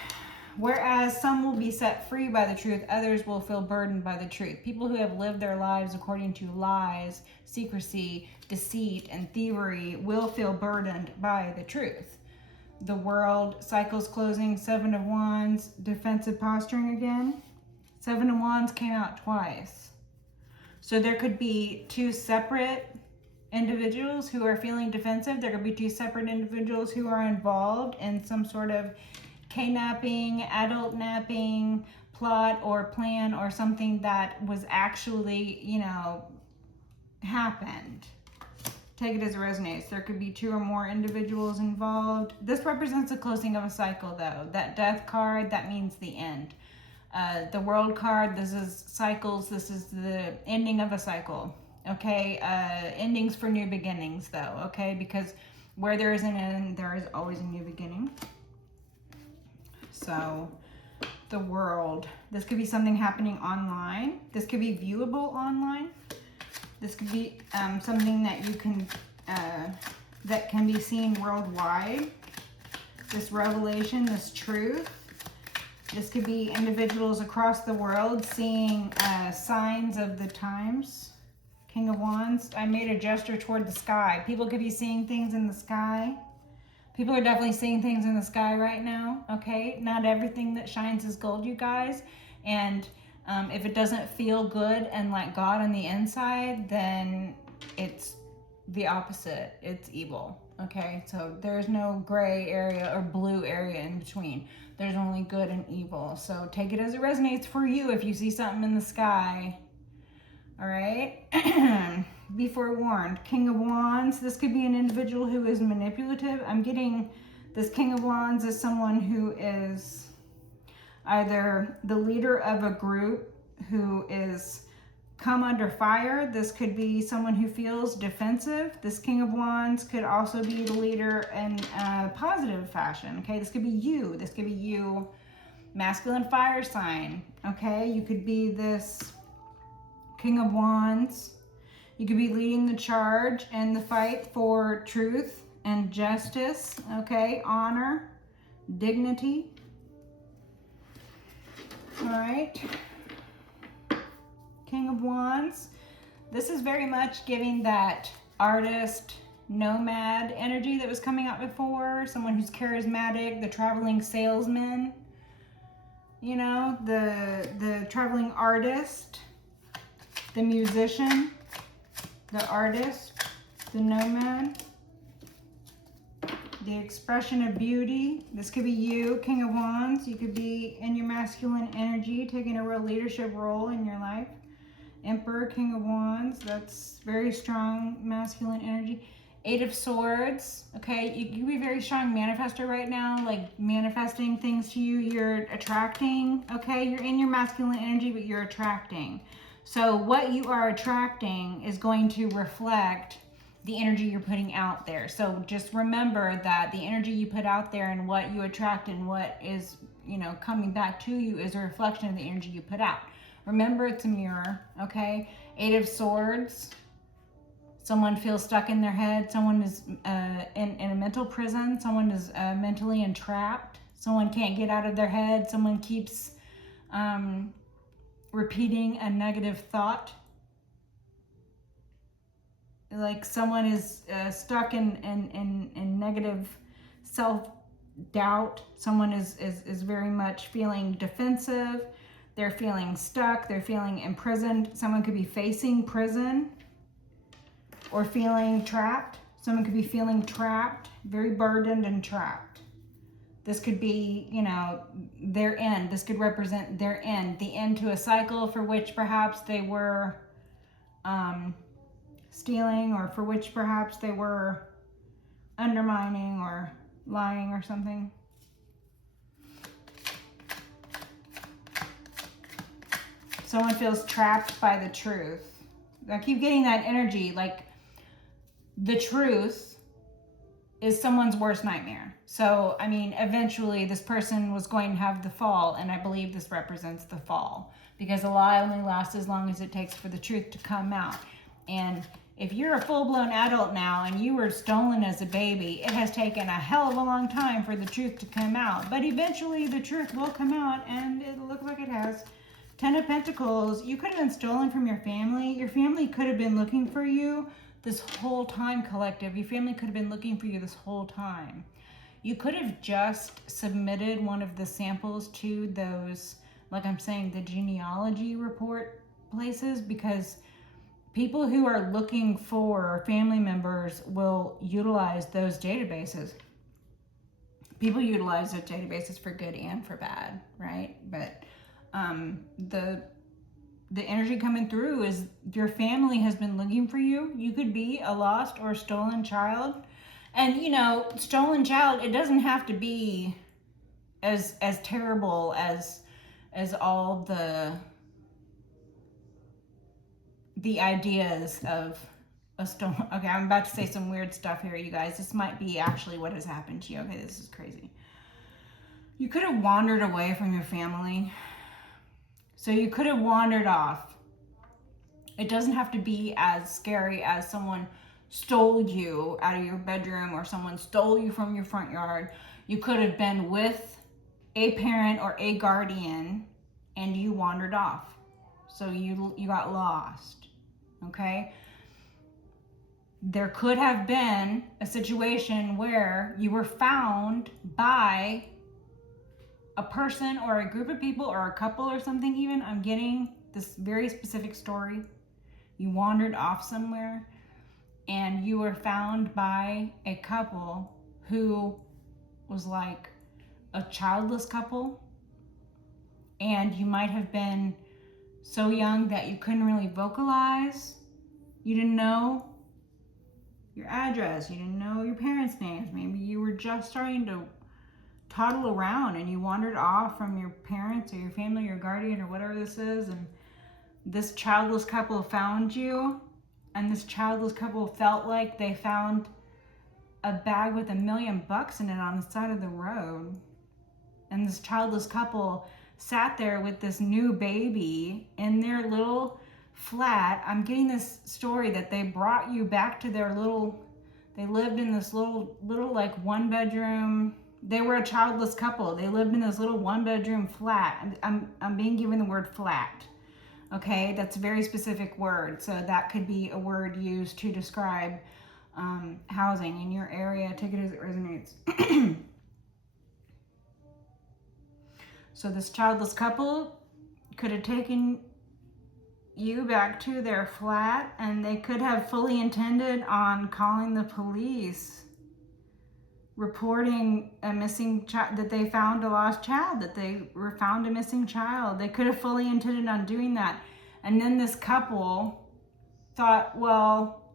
Whereas some will be set free by the truth, others will feel burdened by the truth. People who have lived their lives according to lies, secrecy, deceit, and thievery will feel burdened by the truth. The World, cycles closing, 7 of Wands, defensive posturing again. 7 of Wands came out twice. So there could be two separate individuals who are feeling defensive. There could be two separate individuals who are involved in some sort of K-napping, adult napping, plot or plan, or something that was actually, you know, happened. Take it as it resonates. There could be two or more individuals involved. This represents the closing of a cycle, though. That Death card, that means the end. The World card, this is cycles. This is the ending of a cycle. Okay, endings for new beginnings, though. Okay, because where there is an end, there is always a new beginning. So, the World. This could be something happening online. This could be viewable online. This could be something that you can, that can be seen worldwide. This revelation, this truth. This could be individuals across the world seeing signs of the times. King of Wands. I made a gesture toward the sky. People could be seeing things in the sky. People are definitely seeing things in the sky right now, okay? Not everything that shines is gold, you guys. And if it doesn't feel good and like God on the inside, then it's the opposite. It's evil, okay? So there's no gray area or blue area in between. There's only good and evil. So take it as it resonates for you if you see something in the sky. All right? Be forewarned. King of Wands. This could be an individual who is manipulative. I'm getting this King of Wands as someone who is either the leader of a group who is come under fire. This could be someone who feels defensive. This King of Wands could also be the leader in a positive fashion. Okay, this could be you. This could be you, masculine fire sign. Okay, you could be this King of Wands. You could be leading the charge and the fight for truth and justice, okay? Honor, dignity. All right. King of Wands. This is very much giving that artist, nomad energy that was coming out before. Someone who's charismatic, the traveling salesman. You know, the traveling artist, the musician, the artist, the nomad, the expression of beauty. This could be you, King of Wands. You could be in your masculine energy, taking a real leadership role in your life. Emperor, King of Wands. That's very strong masculine energy. 8 of Swords. Okay, you can be very strong manifester right now, like manifesting things to you. You're attracting, okay? You're in your masculine energy, but you're attracting. So what you are attracting is going to reflect the energy you're putting out there. So just remember that the energy you put out there and what you attract and what is, you know, coming back to you is a reflection of the energy you put out. Remember, it's a mirror, okay? 8 of Swords. Someone feels stuck in their head. Someone is in a mental prison. Someone is mentally entrapped. Someone can't get out of their head. Someone keeps repeating a negative thought. Like someone is stuck in negative self-doubt. Someone is very much feeling defensive. They're feeling stuck. They're feeling imprisoned. Someone could be facing prison or feeling trapped. Someone could be feeling trapped, very burdened and trapped. This could be, you know, their end. This could represent their end, the end to a cycle for which perhaps they were stealing, or for which perhaps they were undermining or lying or something. Someone feels trapped by the truth. I keep getting that energy, like the truth is someone's worst nightmare. So, I mean, eventually this person was going to have the fall, and I believe this represents the fall, because a lie only lasts as long as it takes for the truth to come out. And if you're a full-blown adult now and you were stolen as a baby, it has taken a hell of a long time for the truth to come out. But eventually the truth will come out, and it looks like it has. 10 of Pentacles, you could have been stolen from your family. Your family could have been looking for you this whole time, collective. Your family could have been looking for you this whole time. You could have just submitted one of the samples to those, like I'm saying, the genealogy report places, because people who are looking for family members will utilize those databases. People utilize those databases for good and for bad, right? But the energy coming through is your family has been looking for you. You could be a lost or stolen child. And, you know, stolen child, it doesn't have to be as terrible as all the ideas of a stolen. Okay, I'm about to say some weird stuff here, you guys. This might be actually what has happened to you. Okay, this is crazy. You could have wandered away from your family. So you could have wandered off. It doesn't have to be as scary as someone stole you out of your bedroom or someone stole you from your front yard. You could have been with a parent or a guardian and you wandered off. So you got lost, okay? There could have been a situation where you were found by a person or a group of people or a couple or something even. I'm getting this very specific story. You wandered off somewhere and you were found by a couple who was like a childless couple. And you might have been so young that you couldn't really vocalize. You didn't know your address. You didn't know your parents' names. Maybe you were just starting to toddle around and you wandered off from your parents or your family or guardian or whatever this is, and this childless couple found you, and this childless couple felt like they found a bag with $1 million in it on the side of the road. And this childless couple sat there with this new baby in their little flat. I'm getting this story that they brought you back to their little, they lived in this little like 1-bedroom. They were a childless couple. They lived in this little 1-bedroom flat. I'm being given the word flat. Okay, that's a very specific word. So that could be a word used to describe housing in your area. Take it as it resonates. So this childless couple could have taken you back to their flat, and they could have fully intended on calling the police, reporting a missing child, that they found a lost child, that they were found a missing child. They could have fully intended on doing that. And then this couple thought, well,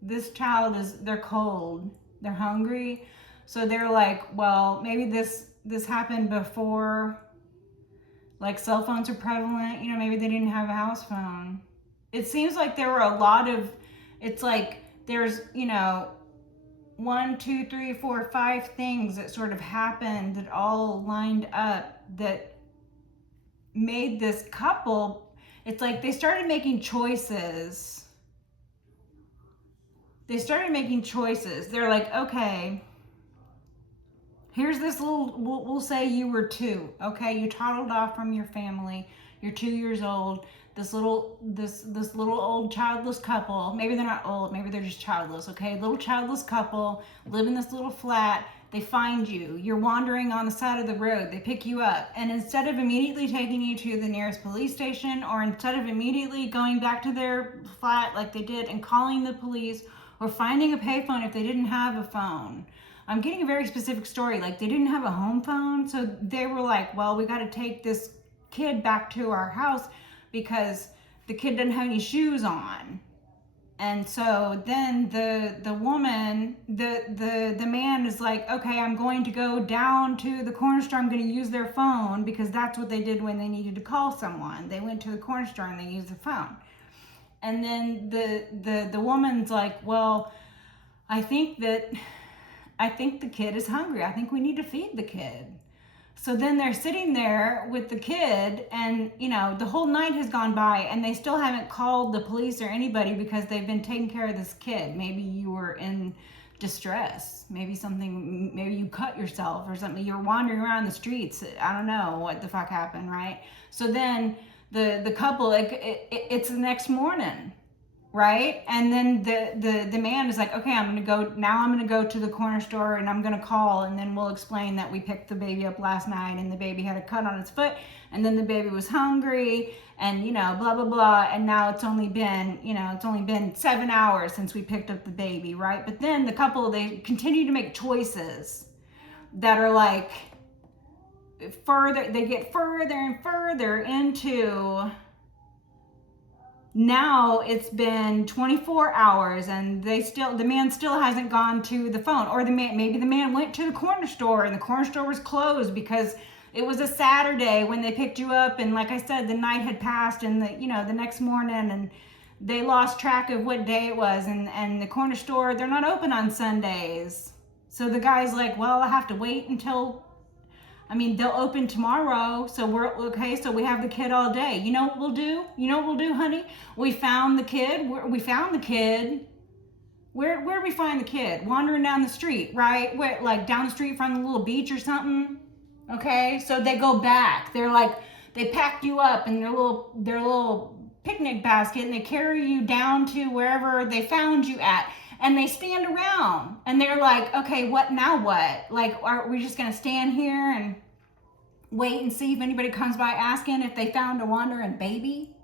this child they're cold, they're hungry. So they're like, well, maybe this happened before, like, cell phones are prevalent. You know, maybe they didn't have a house phone. It seems like there were a lot of, it's like there's, you know, 1, 2, 3, 4, 5 things that sort of happened that all lined up that made this couple, it's like they started making choices. They're like, okay, here's this little, we'll say you were 2, okay? You toddled off from your family. You're 2 years old. This little old childless couple, maybe they're not old, maybe they're just childless, okay? Little childless couple live in this little flat. They find you. You're wandering on the side of the road. They pick you up. And instead of immediately taking you to the nearest police station, or instead of immediately going back to their flat like they did and calling the police, or finding a payphone if they didn't have a phone, I'm getting a very specific story. Like, they didn't have a home phone, so they were like, well, we got to take this kid back to our house because the kid doesn't have any shoes on. And so then the woman, the man is like, okay, I'm going to go down to the corner store. I'm going to use their phone, because that's what they did when they needed to call someone. They went to the corner store and they used the phone. And then the woman's like, well, I think the kid is hungry. I think we need to feed the kid. So then they're sitting there with the kid, and the whole night has gone by and they still haven't called the police or anybody because they've been taking care of this kid. Maybe you were in distress. Maybe you cut yourself or something. You're wandering around the streets. I don't know what the fuck happened, right? So then the couple, it's the next morning, right? And then the man is like, okay, I'm gonna go to the corner store and I'm gonna call, and then we'll explain that we picked the baby up last night and the baby had a cut on its foot, and then the baby was hungry, and blah blah blah, and now it's only been 7 hours since we picked up the baby, right? But then the couple, they continue to make choices that are like they get further and further into, now it's been 24 hours and the man still hasn't gone to the phone. Or maybe the man went to the corner store and the corner store was closed because it was a Saturday when they picked you up, and like I said, the night had passed, and the next morning, and they lost track of what day it was, and the corner store, they're not open on Sundays. So the guy's like, well, I have to wait until, they'll open tomorrow, so we're okay. So we have the kid all day. You know what we'll do? Honey? We found the kid. Where did we find the kid? Wandering down the street, right? Like down the street from the little beach or something. Okay, so they go back. They're like, they packed you up in their little picnic basket, and they carry you down to wherever they found you at. And they stand around and they're like, okay, what now? What? Like, are we just gonna stand here and wait and see if anybody comes by asking if they found a wandering baby,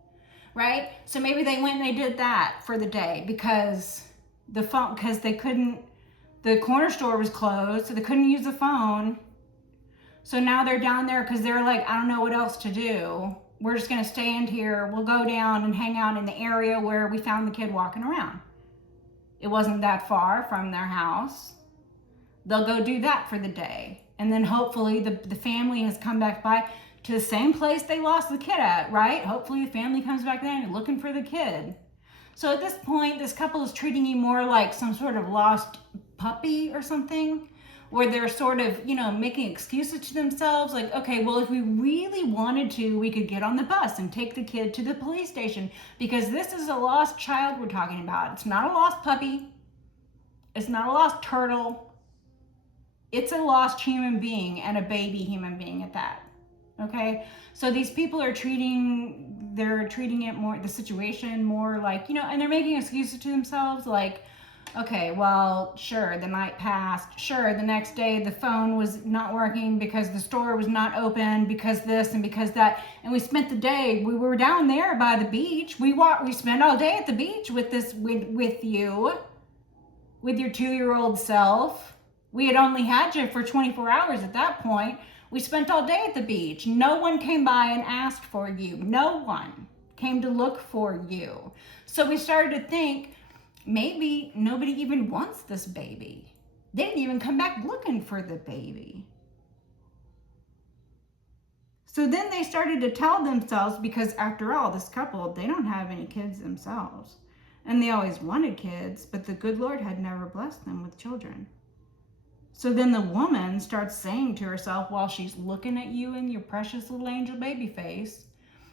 right? So maybe they went and they did that for the day because the corner store was closed, so they couldn't use the phone. So now they're down there because they're like, I don't know what else to do. We're just gonna stand here. We'll go down and hang out in the area where we found the kid walking around. It wasn't that far from their house. They'll go do that for the day. And then hopefully the family has come back by to the same place they lost the kid at, right? Hopefully the family comes back there and looking for the kid. So at this point, this couple is treating you more like some sort of lost puppy or something, where they're sort of, making excuses to themselves. Like, okay, well, if we really wanted to, we could get on the bus and take the kid to the police station, because this is a lost child we're talking about. It's not a lost puppy. It's not a lost turtle. It's a lost human being, and a baby human being at that. Okay? So these people are treating it more, the situation more like, and they're making excuses to themselves like, okay, well, sure, the night passed. Sure, the next day the phone was not working because the store was not open, because this and because that. And we spent the day, we were down there by the beach. We spent all day at the beach with you, with your 2-year-old self. We had only had you for 24 hours at that point. We spent all day at the beach. No one came by and asked for you. No one came to look for you. So we started to think, maybe nobody even wants this baby. They didn't even come back looking for the baby. So then they started to tell themselves, because after all, this couple, they don't have any kids themselves. And they always wanted kids, but the good Lord had never blessed them with children. So then the woman starts saying to herself while she's looking at you in your precious little angel baby face,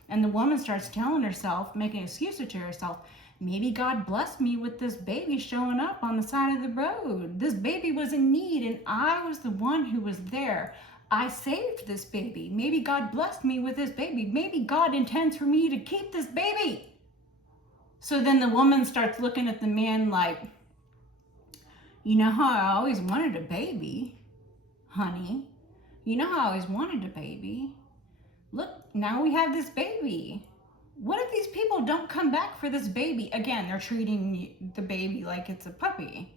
and the woman starts telling herself, making excuses to herself, maybe God blessed me with this baby showing up on the side of the road. This baby was in need and I was the one who was there. I saved this baby. Maybe God blessed me with this baby. Maybe God intends for me to keep this baby. So then the woman starts looking at the man like, you know how I always wanted a baby, honey. You know how I always wanted a baby. Look, now we have this baby. What if these people don't come back for this baby? Again, they're treating the baby like it's a puppy,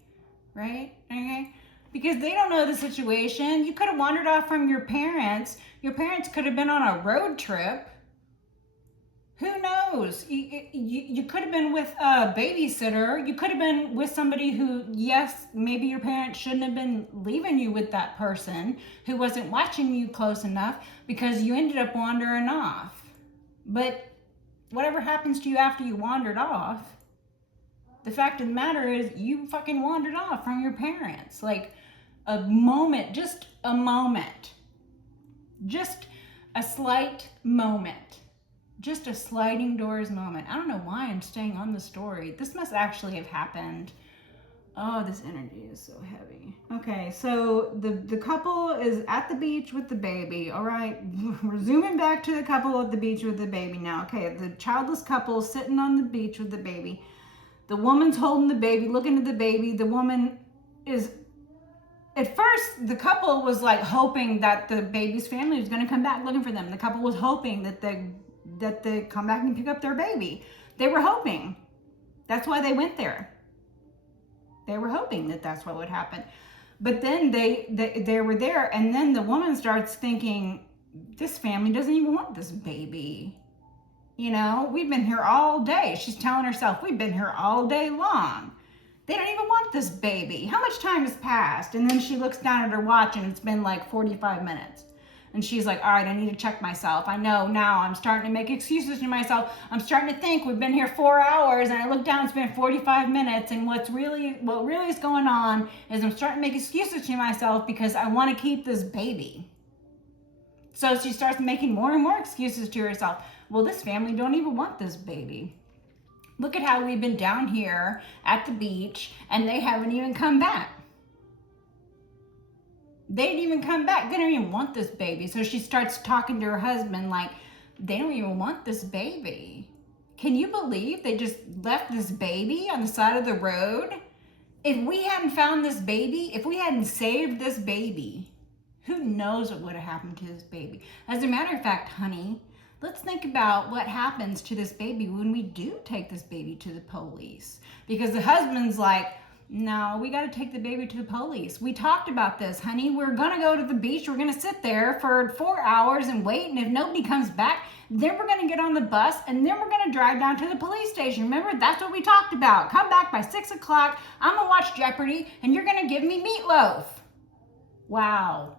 right? Okay? because they don't know the situation. You could have wandered off from your parents. Your parents could have been on a road trip. Who knows? You could have been with a babysitter. You could have been with somebody who, yes, maybe your parents shouldn't have been leaving you with that person who wasn't watching you close enough because you ended up wandering off. But whatever happens to you after you wandered off, the fact of the matter is you fucking wandered off from your parents. Like a moment, just a moment. Just a slight moment. Just a sliding doors moment. I don't know why I'm staying on the story. This must actually have happened. Oh, this energy is so heavy. Okay, so the couple is at the beach with the baby. All right, we're zooming back to the couple at the beach with the baby now. Okay, the childless couple sitting on the beach with the baby. The woman's holding the baby, looking at the baby. The woman is, at first, the couple was like hoping that the baby's family was going to come back looking for them. The couple was hoping that they come back and pick up their baby. They were hoping. That's why they went there. They were hoping that that's what would happen. But then they were there, and then the woman starts thinking, this family doesn't even want this baby. You know, we've been here all day. She's telling herself, we've been here all day long. They don't even want this baby. How much time has passed? And then she looks down at her watch, and it's been like 45 minutes. And she's like, all right, I need to check myself. I know now I'm starting to make excuses to myself. I'm starting to think we've been here 4 hours, and I look down, it's been 45 minutes. And what really is going on is I'm starting to make excuses to myself because I want to keep this baby. So she starts making more and more excuses to herself. Well, this family don't even want this baby. Look at how we've been down here at the beach, and they haven't even come back. They didn't even come back. They don't even want this baby. So she starts talking to her husband like, they don't even want this baby. Can you believe they just left this baby on the side of the road? If we hadn't found this baby, if we hadn't saved this baby, who knows what would have happened to this baby? As a matter of fact, honey, let's think about what happens to this baby when we do take this baby to the police. Because the husband's like, no, we got to take the baby to the police. We talked about this, honey. We're going to go to the beach. We're going to sit there for 4 hours and wait. And if nobody comes back, then we're going to get on the bus and then we're going to drive down to the police station. Remember, that's what we talked about. Come back by 6 o'clock. I'm going to watch Jeopardy and you're going to give me meatloaf. Wow.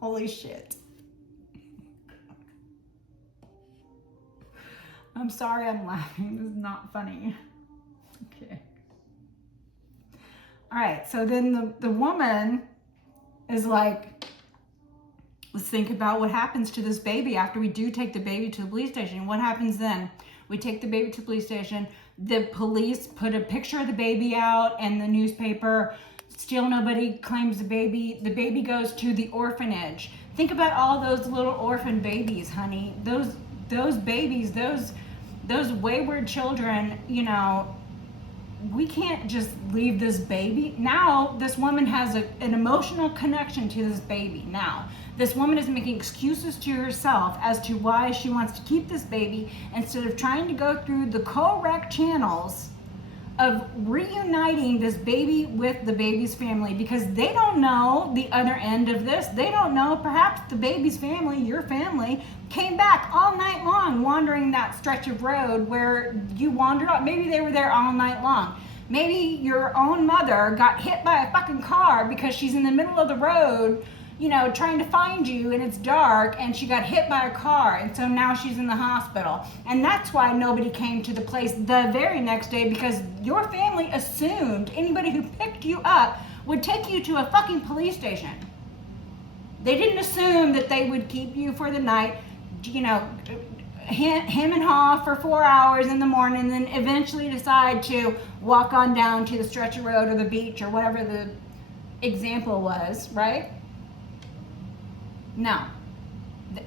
Holy shit. I'm sorry I'm laughing. This is not funny. Okay. All right, so then the woman is like, let's think about what happens to this baby after we do take the baby to the police station. What happens then? We take the baby to the police station. The police put a picture of the baby out in the newspaper. Still nobody claims the baby. The baby goes to the orphanage. Think about all those little orphan babies, honey. Those babies, those wayward children, you know, we can't just leave this baby. Now, this woman has an emotional connection to this baby. Now, this woman is making excuses to herself as to why she wants to keep this baby instead of trying to go through the correct channels of reuniting this baby with the baby's family, because they don't know the other end of this. They don't know, perhaps the baby's family, your family, came back all night long wandering that stretch of road where you wandered off. Maybe they were there all night long. Maybe your own mother got hit by a fucking car because she's in the middle of the road, you know, trying to find you and it's dark and she got hit by a car and so now she's in the hospital. And that's why nobody came to the place the very next day, because your family assumed anybody who picked you up would take you to a fucking police station. They didn't assume that they would keep you for the night, you know, hem and haw for 4 hours in the morning and then eventually decide to walk on down to the stretch of road or the beach or whatever the example was, right? No.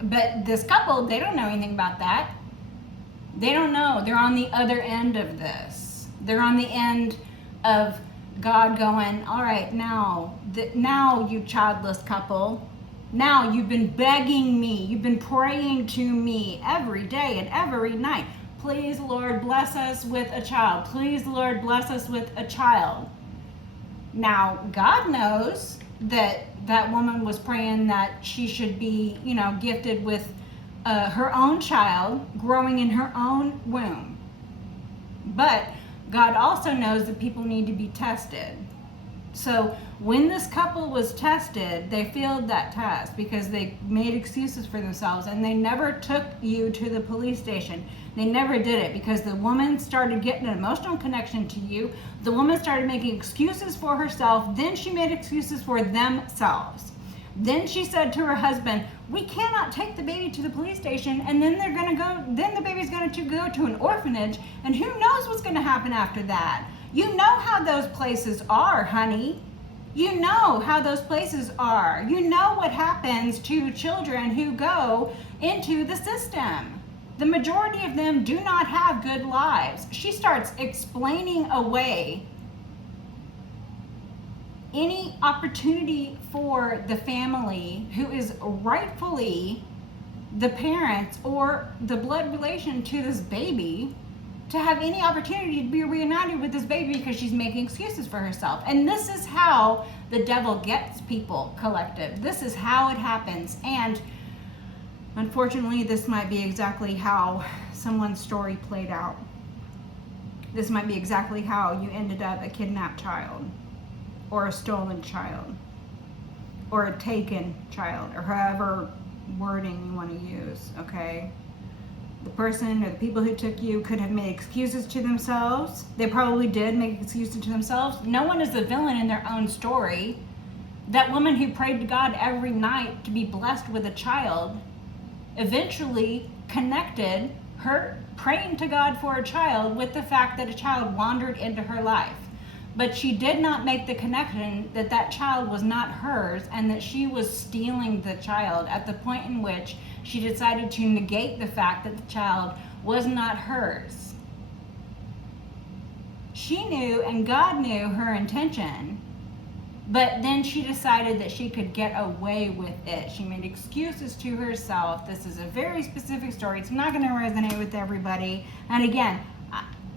But this couple, they don't know anything about that. They don't know. They're on the other end of this. They're on the end of God going, all right, now you childless couple, now you've been begging me, you've been praying to me every day and every night. Please, Lord, bless us with a child. Please, Lord, bless us with a child. Now, God knows that woman was praying that she should be, you know, gifted with her own child growing in her own womb. But God also knows that people need to be tested. So when this couple was tested, they failed that test because they made excuses for themselves, and they never took you to the police station. They never did it because the woman started getting an emotional connection to you. The woman started making excuses for herself. Then she made excuses for themselves. Then she said to her husband, we cannot take the baby to the police station, and then then the baby's going to go to an orphanage, and who knows what's going to happen after that. You know how those places are, honey. You know how those places are. You know what happens to children who go into the system. The majority of them do not have good lives. She starts explaining away any opportunity for the family who is rightfully the parents or the blood relation to this baby to have any opportunity to be reunited with this baby because she's making excuses for herself. And this is how the devil gets people, collective. This is how it happens. And unfortunately, this might be exactly how someone's story played out. This might be exactly how you ended up a kidnapped child, or a stolen child, or a taken child, or however wording you want to use, okay? The person or the people who took you could have made excuses to themselves. They probably did make excuses to themselves. No one is the villain in their own story. That woman who prayed to God every night to be blessed with a child eventually connected her praying to God for a child with the fact that a child wandered into her life. But she did not make the connection that that child was not hers and that she was stealing the child at the point in which she decided to negate the fact that the child was not hers. She knew, and God knew her intention, but then she decided that she could get away with it. She made excuses to herself. This is a very specific story. It's not going to resonate with everybody. And again,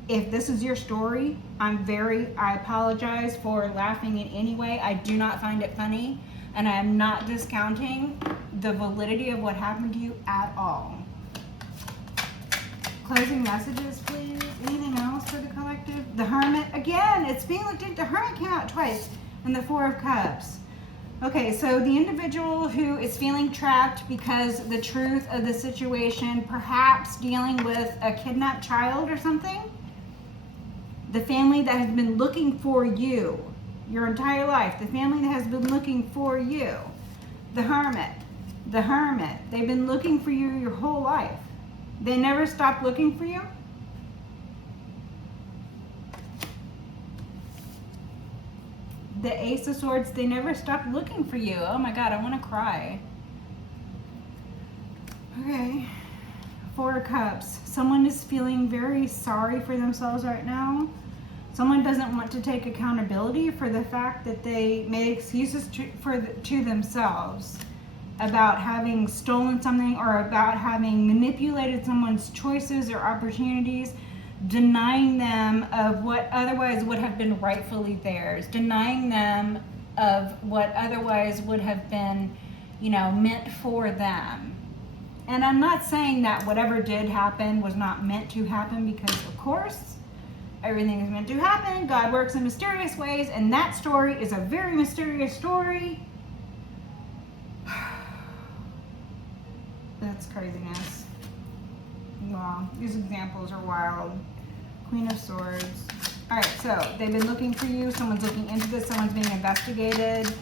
if this is your story, I apologize for laughing in any way. I do not find it funny, and I am not discounting the validity of what happened to you at all. Closing messages, please. Anything else for the collective? The Hermit, again, it's being looked at. The Hermit came out twice, and the Four of Cups. Okay, so the individual who is feeling trapped because the truth of the situation, perhaps dealing with a kidnapped child or something. The family that has been looking for you your entire life. The family that has been looking for you. The Hermit. The Hermit. They've been looking for you your whole life. They never stopped looking for you. The Ace of Swords. They never stopped looking for you. Oh my God, I want to cry. Okay. Four of Cups. Someone is feeling very sorry for themselves right now. Someone doesn't want to take accountability for the fact that they made excuses to themselves about having stolen something or about having manipulated someone's choices or opportunities, denying them of what otherwise would have been rightfully theirs, denying them of what otherwise would have been, meant for them. And I'm not saying that whatever did happen was not meant to happen, because of course everything is meant to happen. God works in mysterious ways, and that story is a very mysterious story. That's craziness. Wow, these examples are wild. Queen of Swords. All right, so they've been looking for you. Someone's looking into this. Someone's being investigated.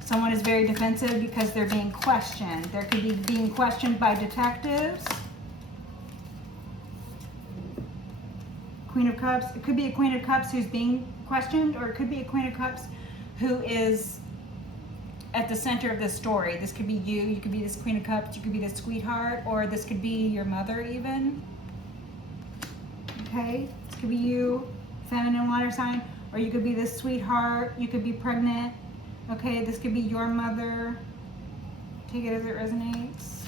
Someone is very defensive because they're being questioned. There could be being questioned by detectives. Queen of Cups. It could be a Queen of Cups who's being questioned, or it could be a Queen of Cups who is at the center of this story. This could be you. You could be this Queen of Cups. You could be this sweetheart, or this could be your mother even. Okay? This could be you, feminine water sign, or you could be this sweetheart. You could be pregnant. Okay? This could be your mother. Take it as it resonates.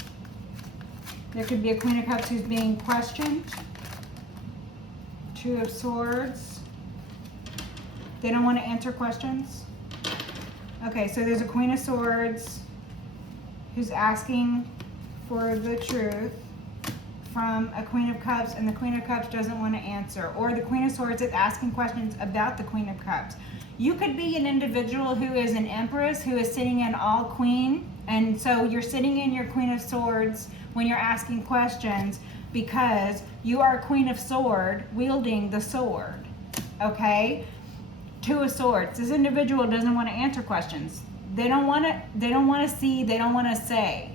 There could be a Queen of Cups who's being questioned. Two of Swords. They don't want to answer questions. Okay, so there's a Queen of Swords who's asking for the truth from a Queen of Cups, and the Queen of Cups doesn't want to answer. Or the Queen of Swords is asking questions about the Queen of Cups. You could be an individual who is an Empress, who is sitting in all Queen, and so you're sitting in your Queen of Swords when you're asking questions because you are Queen of Sword wielding the sword, okay? Two of Swords. This individual doesn't want to answer questions. They don't want to see, they don't want to say.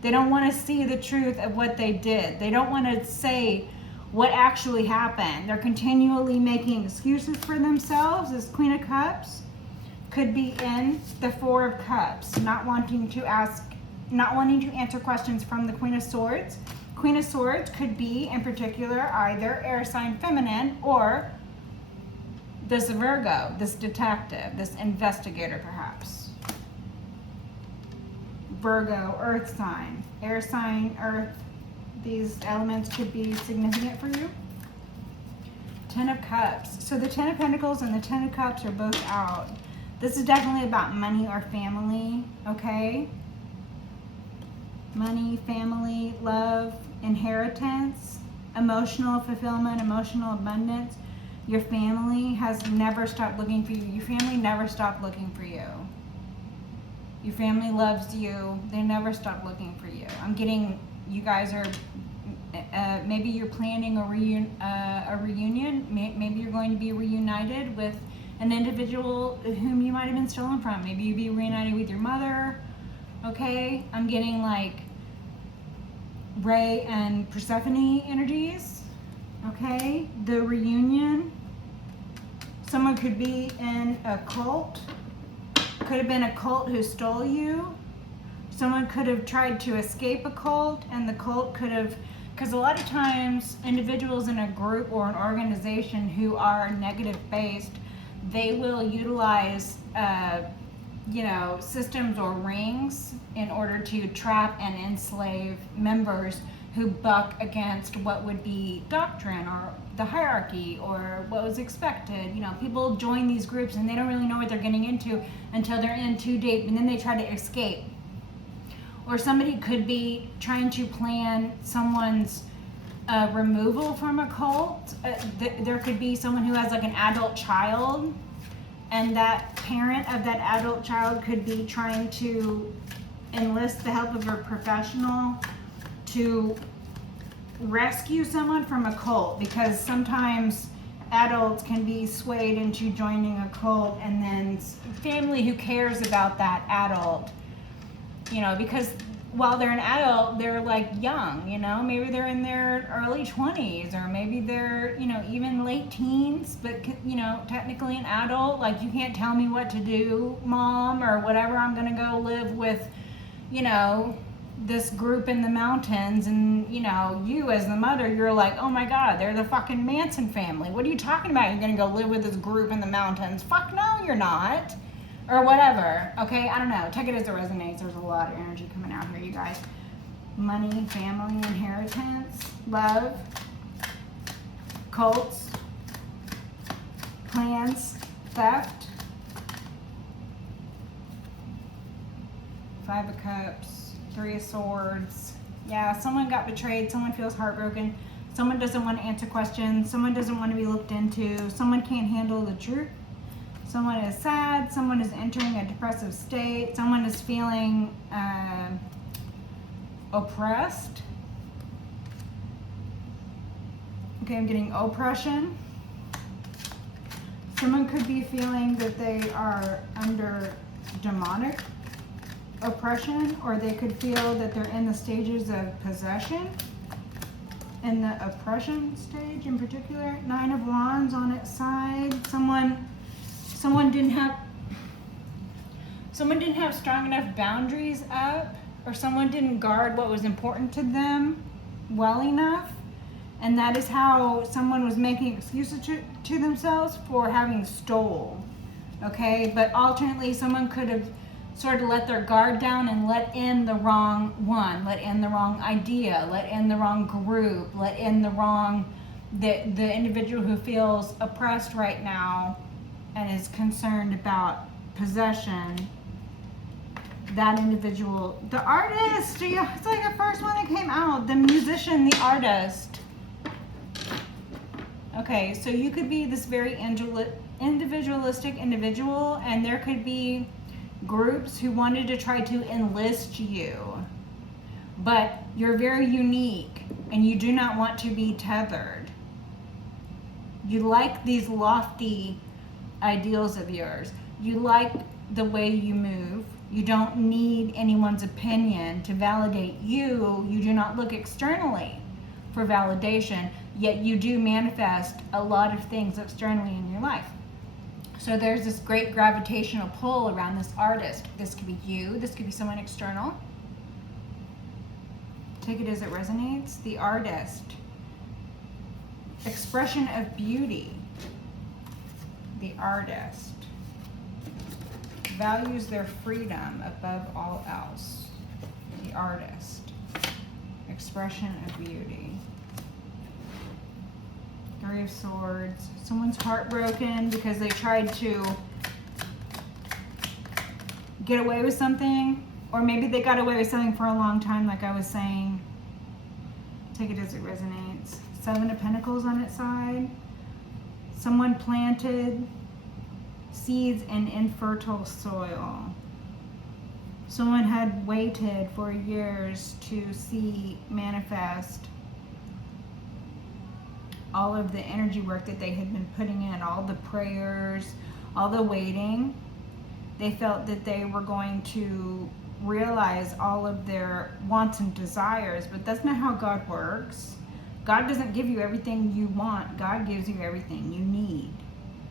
They don't want to see the truth of what they did. They don't want to say what actually happened. They're continually making excuses for themselves. This Queen of Cups could be in the Four of Cups, not wanting to answer questions from the Queen of Swords. Queen of Swords could be, in particular, either air sign feminine or this Virgo, this detective, this investigator perhaps. Virgo, earth sign, air sign, earth. These elements could be significant for you. Ten of Cups. So the Ten of Pentacles and the Ten of Cups are both out. This is definitely about money or family, okay? Money, family, love, inheritance, emotional fulfillment, emotional abundance. Your family has never stopped looking for you. Your family never stopped looking for you. Your family loves you. They never stop looking for you. I'm getting, you guys are, maybe you're planning a reunion. Maybe you're going to be reunited with an individual whom you might have been stolen from. Maybe you'll be reunited with your mother. Okay? I'm getting like Ray and Persephone energies. Okay? The reunion. Someone could be in a cult. Could have been a cult who stole you. Someone could have tried to escape a cult, and the cult could have, because a lot of times individuals in a group or an organization who are negative based, they will utilize systems or rings in order to trap and enslave members who buck against what would be doctrine or the hierarchy or what was expected. People join these groups and they don't really know what they're getting into until they're in too deep, and then they try to escape. Or somebody could be trying to plan someone's removal from a cult. There could be someone who has like an adult child, and that parent of that adult child could be trying to enlist the help of a professional to rescue someone from a cult, because sometimes adults can be swayed into joining a cult, and then family who cares about that adult, because while they're an adult, they're like young, maybe they're in their early 20s, or maybe they're, even late teens, but, technically an adult. Like, you can't tell me what to do, mom, or whatever. I'm going to go live with, this group in the mountains, and, you as the mother, you're like, oh my God, they're the fucking Manson family. What are you talking about? You're going to go live with this group in the mountains? Fuck no, you're not. Or whatever, okay? I don't know. Take it as it resonates. There's a lot of energy coming out here, you guys. Money, family, inheritance, love, cults, plans, theft, Five of Cups, Three of Swords. Yeah, someone got betrayed. Someone feels heartbroken. Someone doesn't want to answer questions. Someone doesn't want to be looked into. Someone can't handle the truth. Someone is sad. Someone is entering a depressive state. Someone is feeling oppressed. Okay, I'm getting oppression. Someone could be feeling that they are under demonic oppression, or they could feel that they're in the stages of possession. In the oppression stage in particular. Nine of Wands on its side. Someone didn't have strong enough boundaries up, or someone didn't guard what was important to them well enough, and that is how someone was making excuses to themselves for having stole. Okay, but alternately, someone could have sort of let their guard down and let in the wrong one, let in the wrong idea, let in the wrong group, let in the individual who feels oppressed right now and is concerned about possession, that individual, the artist, it's like the first one that came out, the musician, the artist. Okay, so you could be this very individualistic individual, and there could be groups who wanted to try to enlist you, but you're very unique and you do not want to be tethered. You like these lofty ideals of yours. You like the way you move. You don't need anyone's opinion to validate you. You do not look externally for validation, yet you do manifest a lot of things externally in your life. So there's this great gravitational pull around this artist. This could be you, this could be someone external. Take it as it resonates. The artist. Expression of beauty. The artist values their freedom above all else. The artist. Expression of beauty. Three of Swords. Someone's heartbroken because they tried to get away with something, or maybe they got away with something for a long time, like I was saying. Take it as it resonates. Seven of Pentacles on its side. Someone planted seeds in infertile soil. Someone had waited for years to see manifest all of the energy work that they had been putting in, all the prayers, all the waiting. They felt that they were going to realize all of their wants and desires, but that's not how God works. God doesn't give you everything you want. God gives you everything you need.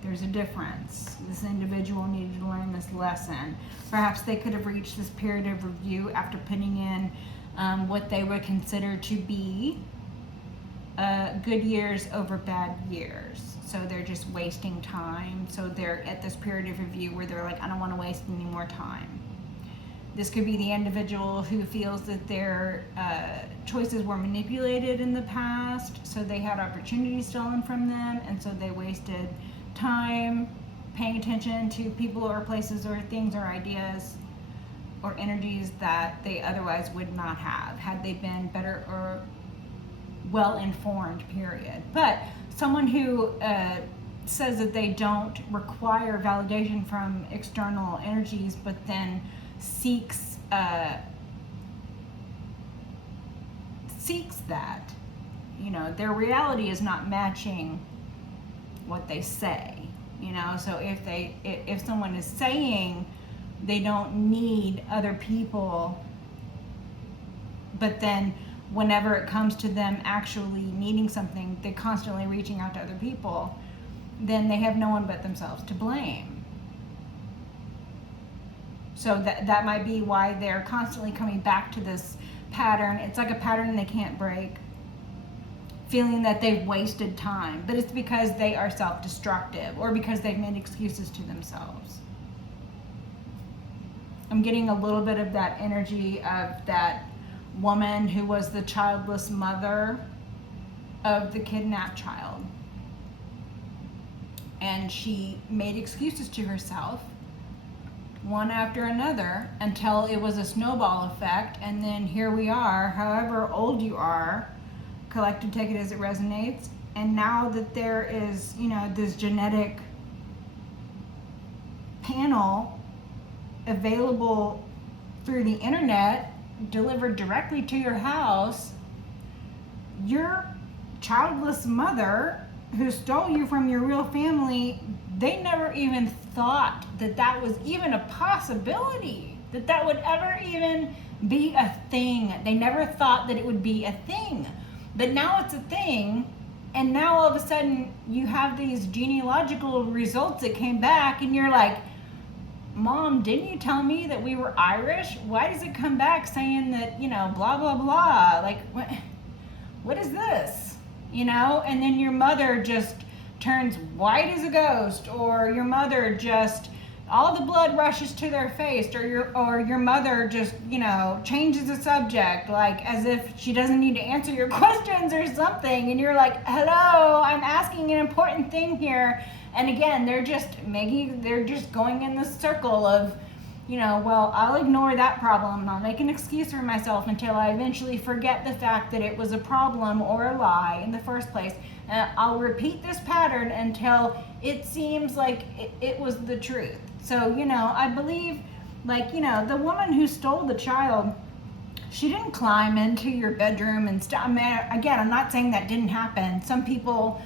There's a difference. This individual needed to learn this lesson. Perhaps they could have reached this period of review after putting in what they would consider to be good years over bad years. So they're just wasting time. So they're at this period of review where they're like, I don't want to waste any more time. This could be the individual who feels that their choices were manipulated in the past, so they had opportunities stolen from them, and so they wasted time paying attention to people or places or things or ideas or energies that they otherwise would not have had they been better or well-informed, period. But someone who says that they don't require validation from external energies, but then seeks that, their reality is not matching what they say, so if someone is saying they don't need other people, but then whenever it comes to them actually needing something, they're constantly reaching out to other people, then they have no one but themselves to blame. So that might be why they're constantly coming back to this pattern. It's like a pattern they can't break, feeling that they've wasted time, but it's because they are self-destructive or because they've made excuses to themselves. I'm getting a little bit of that energy of that woman who was the childless mother of the kidnapped child. And she made excuses to herself, one after another, until it was a snowball effect. And then here we are, however old you are, collective, take it as it resonates. And now that there is, this genetic panel available through the internet, delivered directly to your house, your childless mother who stole you from your real family, they never even thought that was even a possibility, that would ever even be a thing. They never thought that it would be a thing, but now it's a thing. And now all of a sudden you have these genealogical results that came back, and you're like, Mom, didn't you tell me that we were Irish? Why does it come back saying that, blah, blah, blah? Like, what is this? And then your mother just turns white as a ghost, or your mother just, all the blood rushes to their face, or your mother just, changes the subject, like as if she doesn't need to answer your questions or something, and you're like, hello, I'm asking an important thing here. And again, they're just going in this circle of, well, I'll ignore that problem and I'll make an excuse for myself until I eventually forget the fact that it was a problem or a lie in the first place. And I'll repeat this pattern until it seems like it was the truth. So, I believe, the woman who stole the child, she didn't climb into your bedroom and stuff. I mean, again, I'm not saying that didn't happen. Some people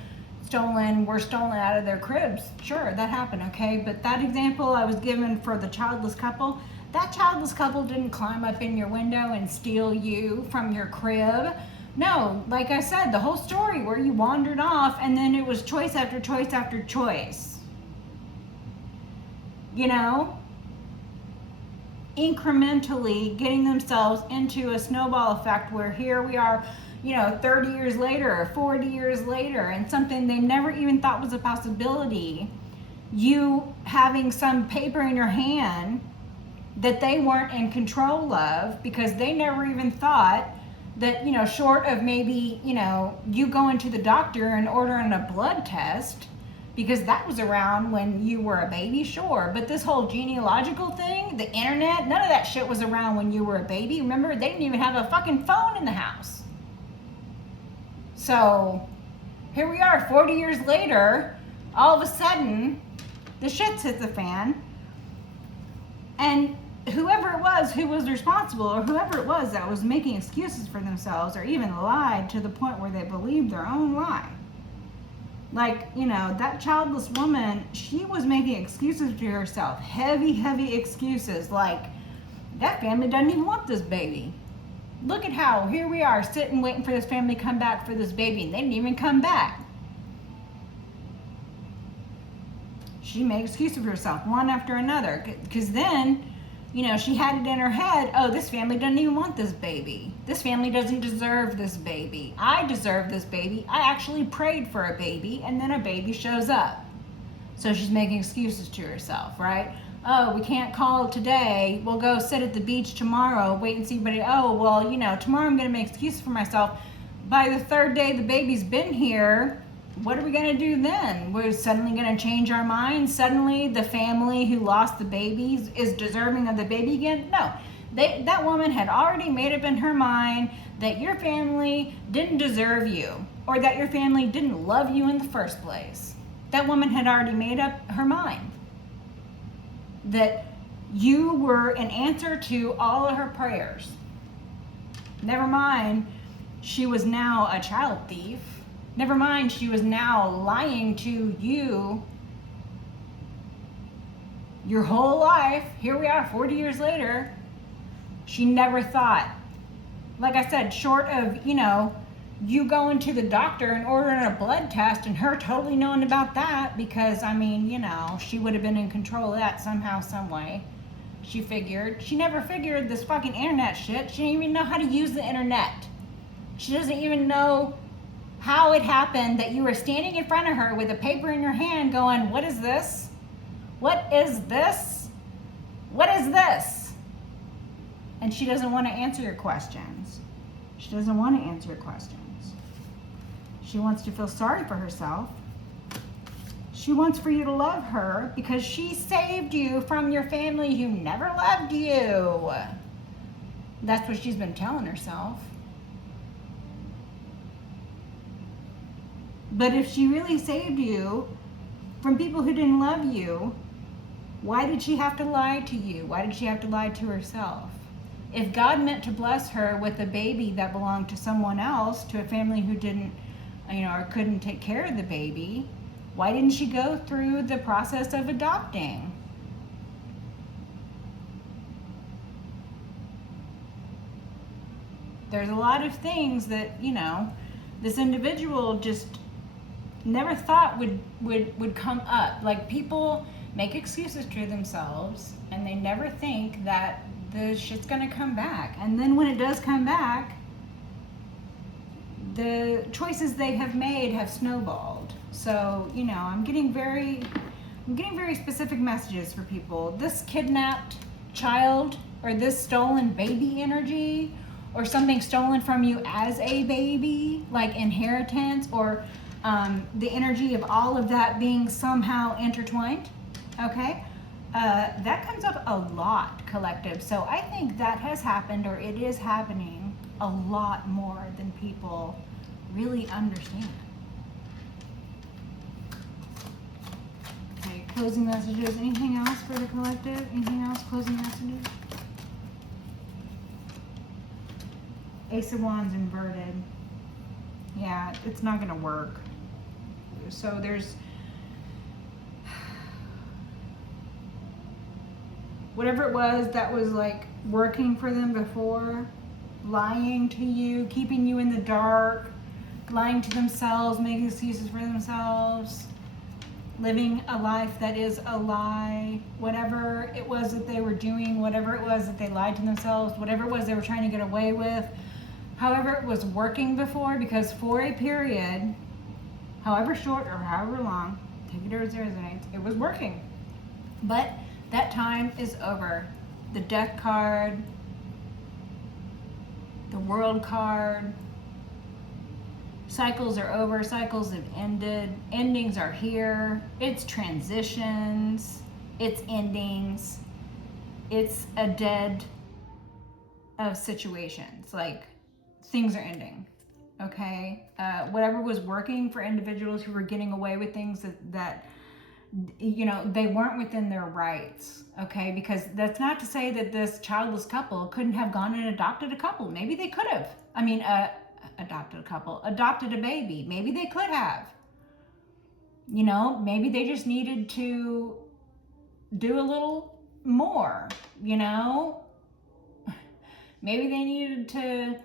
were stolen out of their cribs. Sure, that happened, okay? But that example I was given for the childless couple, that childless couple didn't climb up in your window and steal you from your crib. No, like I said, the whole story where you wandered off and then it was choice after choice after choice. Incrementally getting themselves into a snowball effect where here we are, 30 years later or 40 years later, and something they never even thought was a possibility, you having some paper in your hand that they weren't in control of because they never even thought that, short of maybe, you going to the doctor and ordering a blood test, because that was around when you were a baby, sure. But this whole genealogical thing, the internet, none of that shit was around when you were a baby. Remember, they didn't even have a fucking phone in the house. So here we are 40 years later, all of a sudden, the shit's hit the fan. And whoever it was who was responsible, or whoever it was that was making excuses for themselves, or even lied to the point where they believed their own lie. That childless woman, she was making excuses to herself. Heavy, heavy excuses. Like, that family doesn't even want this baby. Look at how, here we are, sitting waiting for this family to come back for this baby, and they didn't even come back. She made excuses for herself, one after another. Because then, she had it in her head, oh, this family doesn't even want this baby. This family doesn't deserve this baby. I deserve this baby. I actually prayed for a baby, and then a baby shows up. So she's making excuses to herself, right? Oh, we can't call today. We'll go sit at the beach tomorrow, wait and see. But tomorrow I'm going to make excuses for myself. By the third day the baby's been here, what are we going to do then? We're suddenly going to change our minds? Suddenly the family who lost the babies is deserving of the baby again? No. That woman had already made up in her mind that your family didn't deserve you, or that your family didn't love you in the first place. That woman had already made up her mind that you were an answer to all of her prayers. Never mind, she was now a child thief. Never mind, she was now lying to you your whole life. Here we are 40 years later. She never thought, like I said, short of, you going to the doctor and ordering a blood test and her totally knowing about that, because, she would have been in control of that somehow, some way. She never figured this fucking internet shit. She didn't even know how to use the internet. She doesn't even know how it happened that you were standing in front of her with a paper in your hand going, what is this? What is this? What is this? And she doesn't want to answer your questions. She doesn't want to answer your questions. She wants to feel sorry for herself. She wants for you to love her because she saved you from your family who never loved you. That's what she's been telling herself. But if she really saved you from people who didn't love you, why did she have to lie to you? Why did she have to lie to herself? If God meant to bless her with a baby that belonged to someone else, to a family who didn't, or couldn't take care of the baby, why didn't she go through the process of adopting? There's a lot of things that, this individual just never thought would come up. Like, people make excuses to themselves and they never think that the shit's gonna come back. And then when it does come back, the choices they have made have snowballed. So, I'm getting very, I'm getting very specific messages for people. This kidnapped child or this stolen baby energy or something stolen from you as a baby, like inheritance or the energy of all of that being somehow intertwined, okay? That comes up a lot, collective. So I think that has happened or it is happening a lot more than people really understand. Okay, closing messages. Anything else for the collective? Anything else? Closing messages? Ace of Wands inverted. Yeah, it's not going to work. So there's whatever it was that was like working for them before, lying to you, keeping you in the dark, lying to themselves, making excuses for themselves, living a life that is a lie, whatever it was that they were doing, whatever it was that they lied to themselves, whatever it was they were trying to get away with, however it was working before, because for a period, however short or however long, take it as it resonates, it was working. But that time is over. The Death card, the World card, cycles are over, cycles have ended, endings are here, it's transitions, it's endings, it's a dead of situations, like things are ending, okay? Whatever was working for individuals who were getting away with things that you know, they weren't within their rights, okay? Because that's not to say that this childless couple couldn't have gone and adopted a couple. Maybe they could have. I mean, adopted a couple, adopted a baby. Maybe they could have. You know, maybe they just needed to do a little more, you know? Maybe they needed to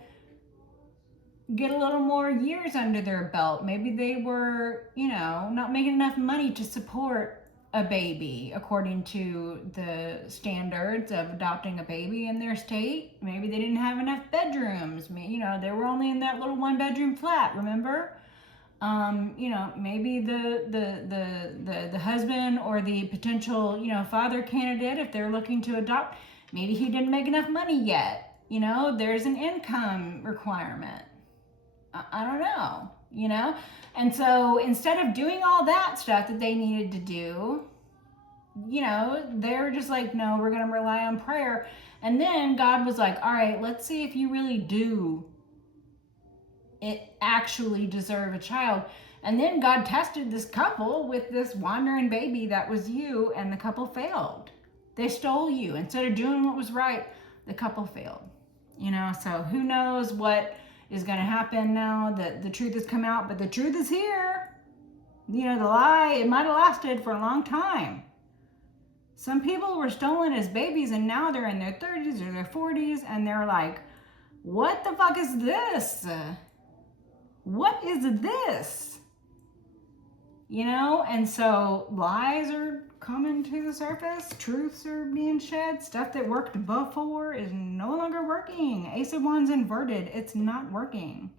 get a little more years under their belt. Maybe they were, you know, not making enough money to support a baby according to the standards of adopting a baby in their state. Maybe they didn't have enough bedrooms. You know, they were only in that little 1-bedroom flat, remember? You know, maybe the husband or the potential, you know, father candidate, if they're looking to adopt, maybe he didn't make enough money yet. You know, there's an income requirement. I don't know, you know? And so instead of doing all that stuff that they needed to do, you know, they're just like, no, we're going to rely on prayer. And then God was like, all right, let's see if you really do actually deserve a child. And then God tested this couple with this wandering baby that was you, and the couple failed. They stole you. Instead of doing what was right, the couple failed. You know, so who knows what is going to happen now that the truth has come out, but the truth is here. You know, the lie, it might have lasted for a long time. Some people were stolen as babies and now they're in their 30s or their 40s and they're like, what the fuck is this? What is this? You know, and so lies are coming to the surface, truths are being shed, stuff that worked before is no longer working. Ace of Wands inverted, it's not working.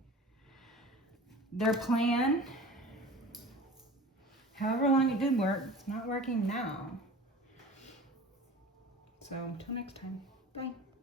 Their plan, however long it did work, it's not working now. So until next time, bye.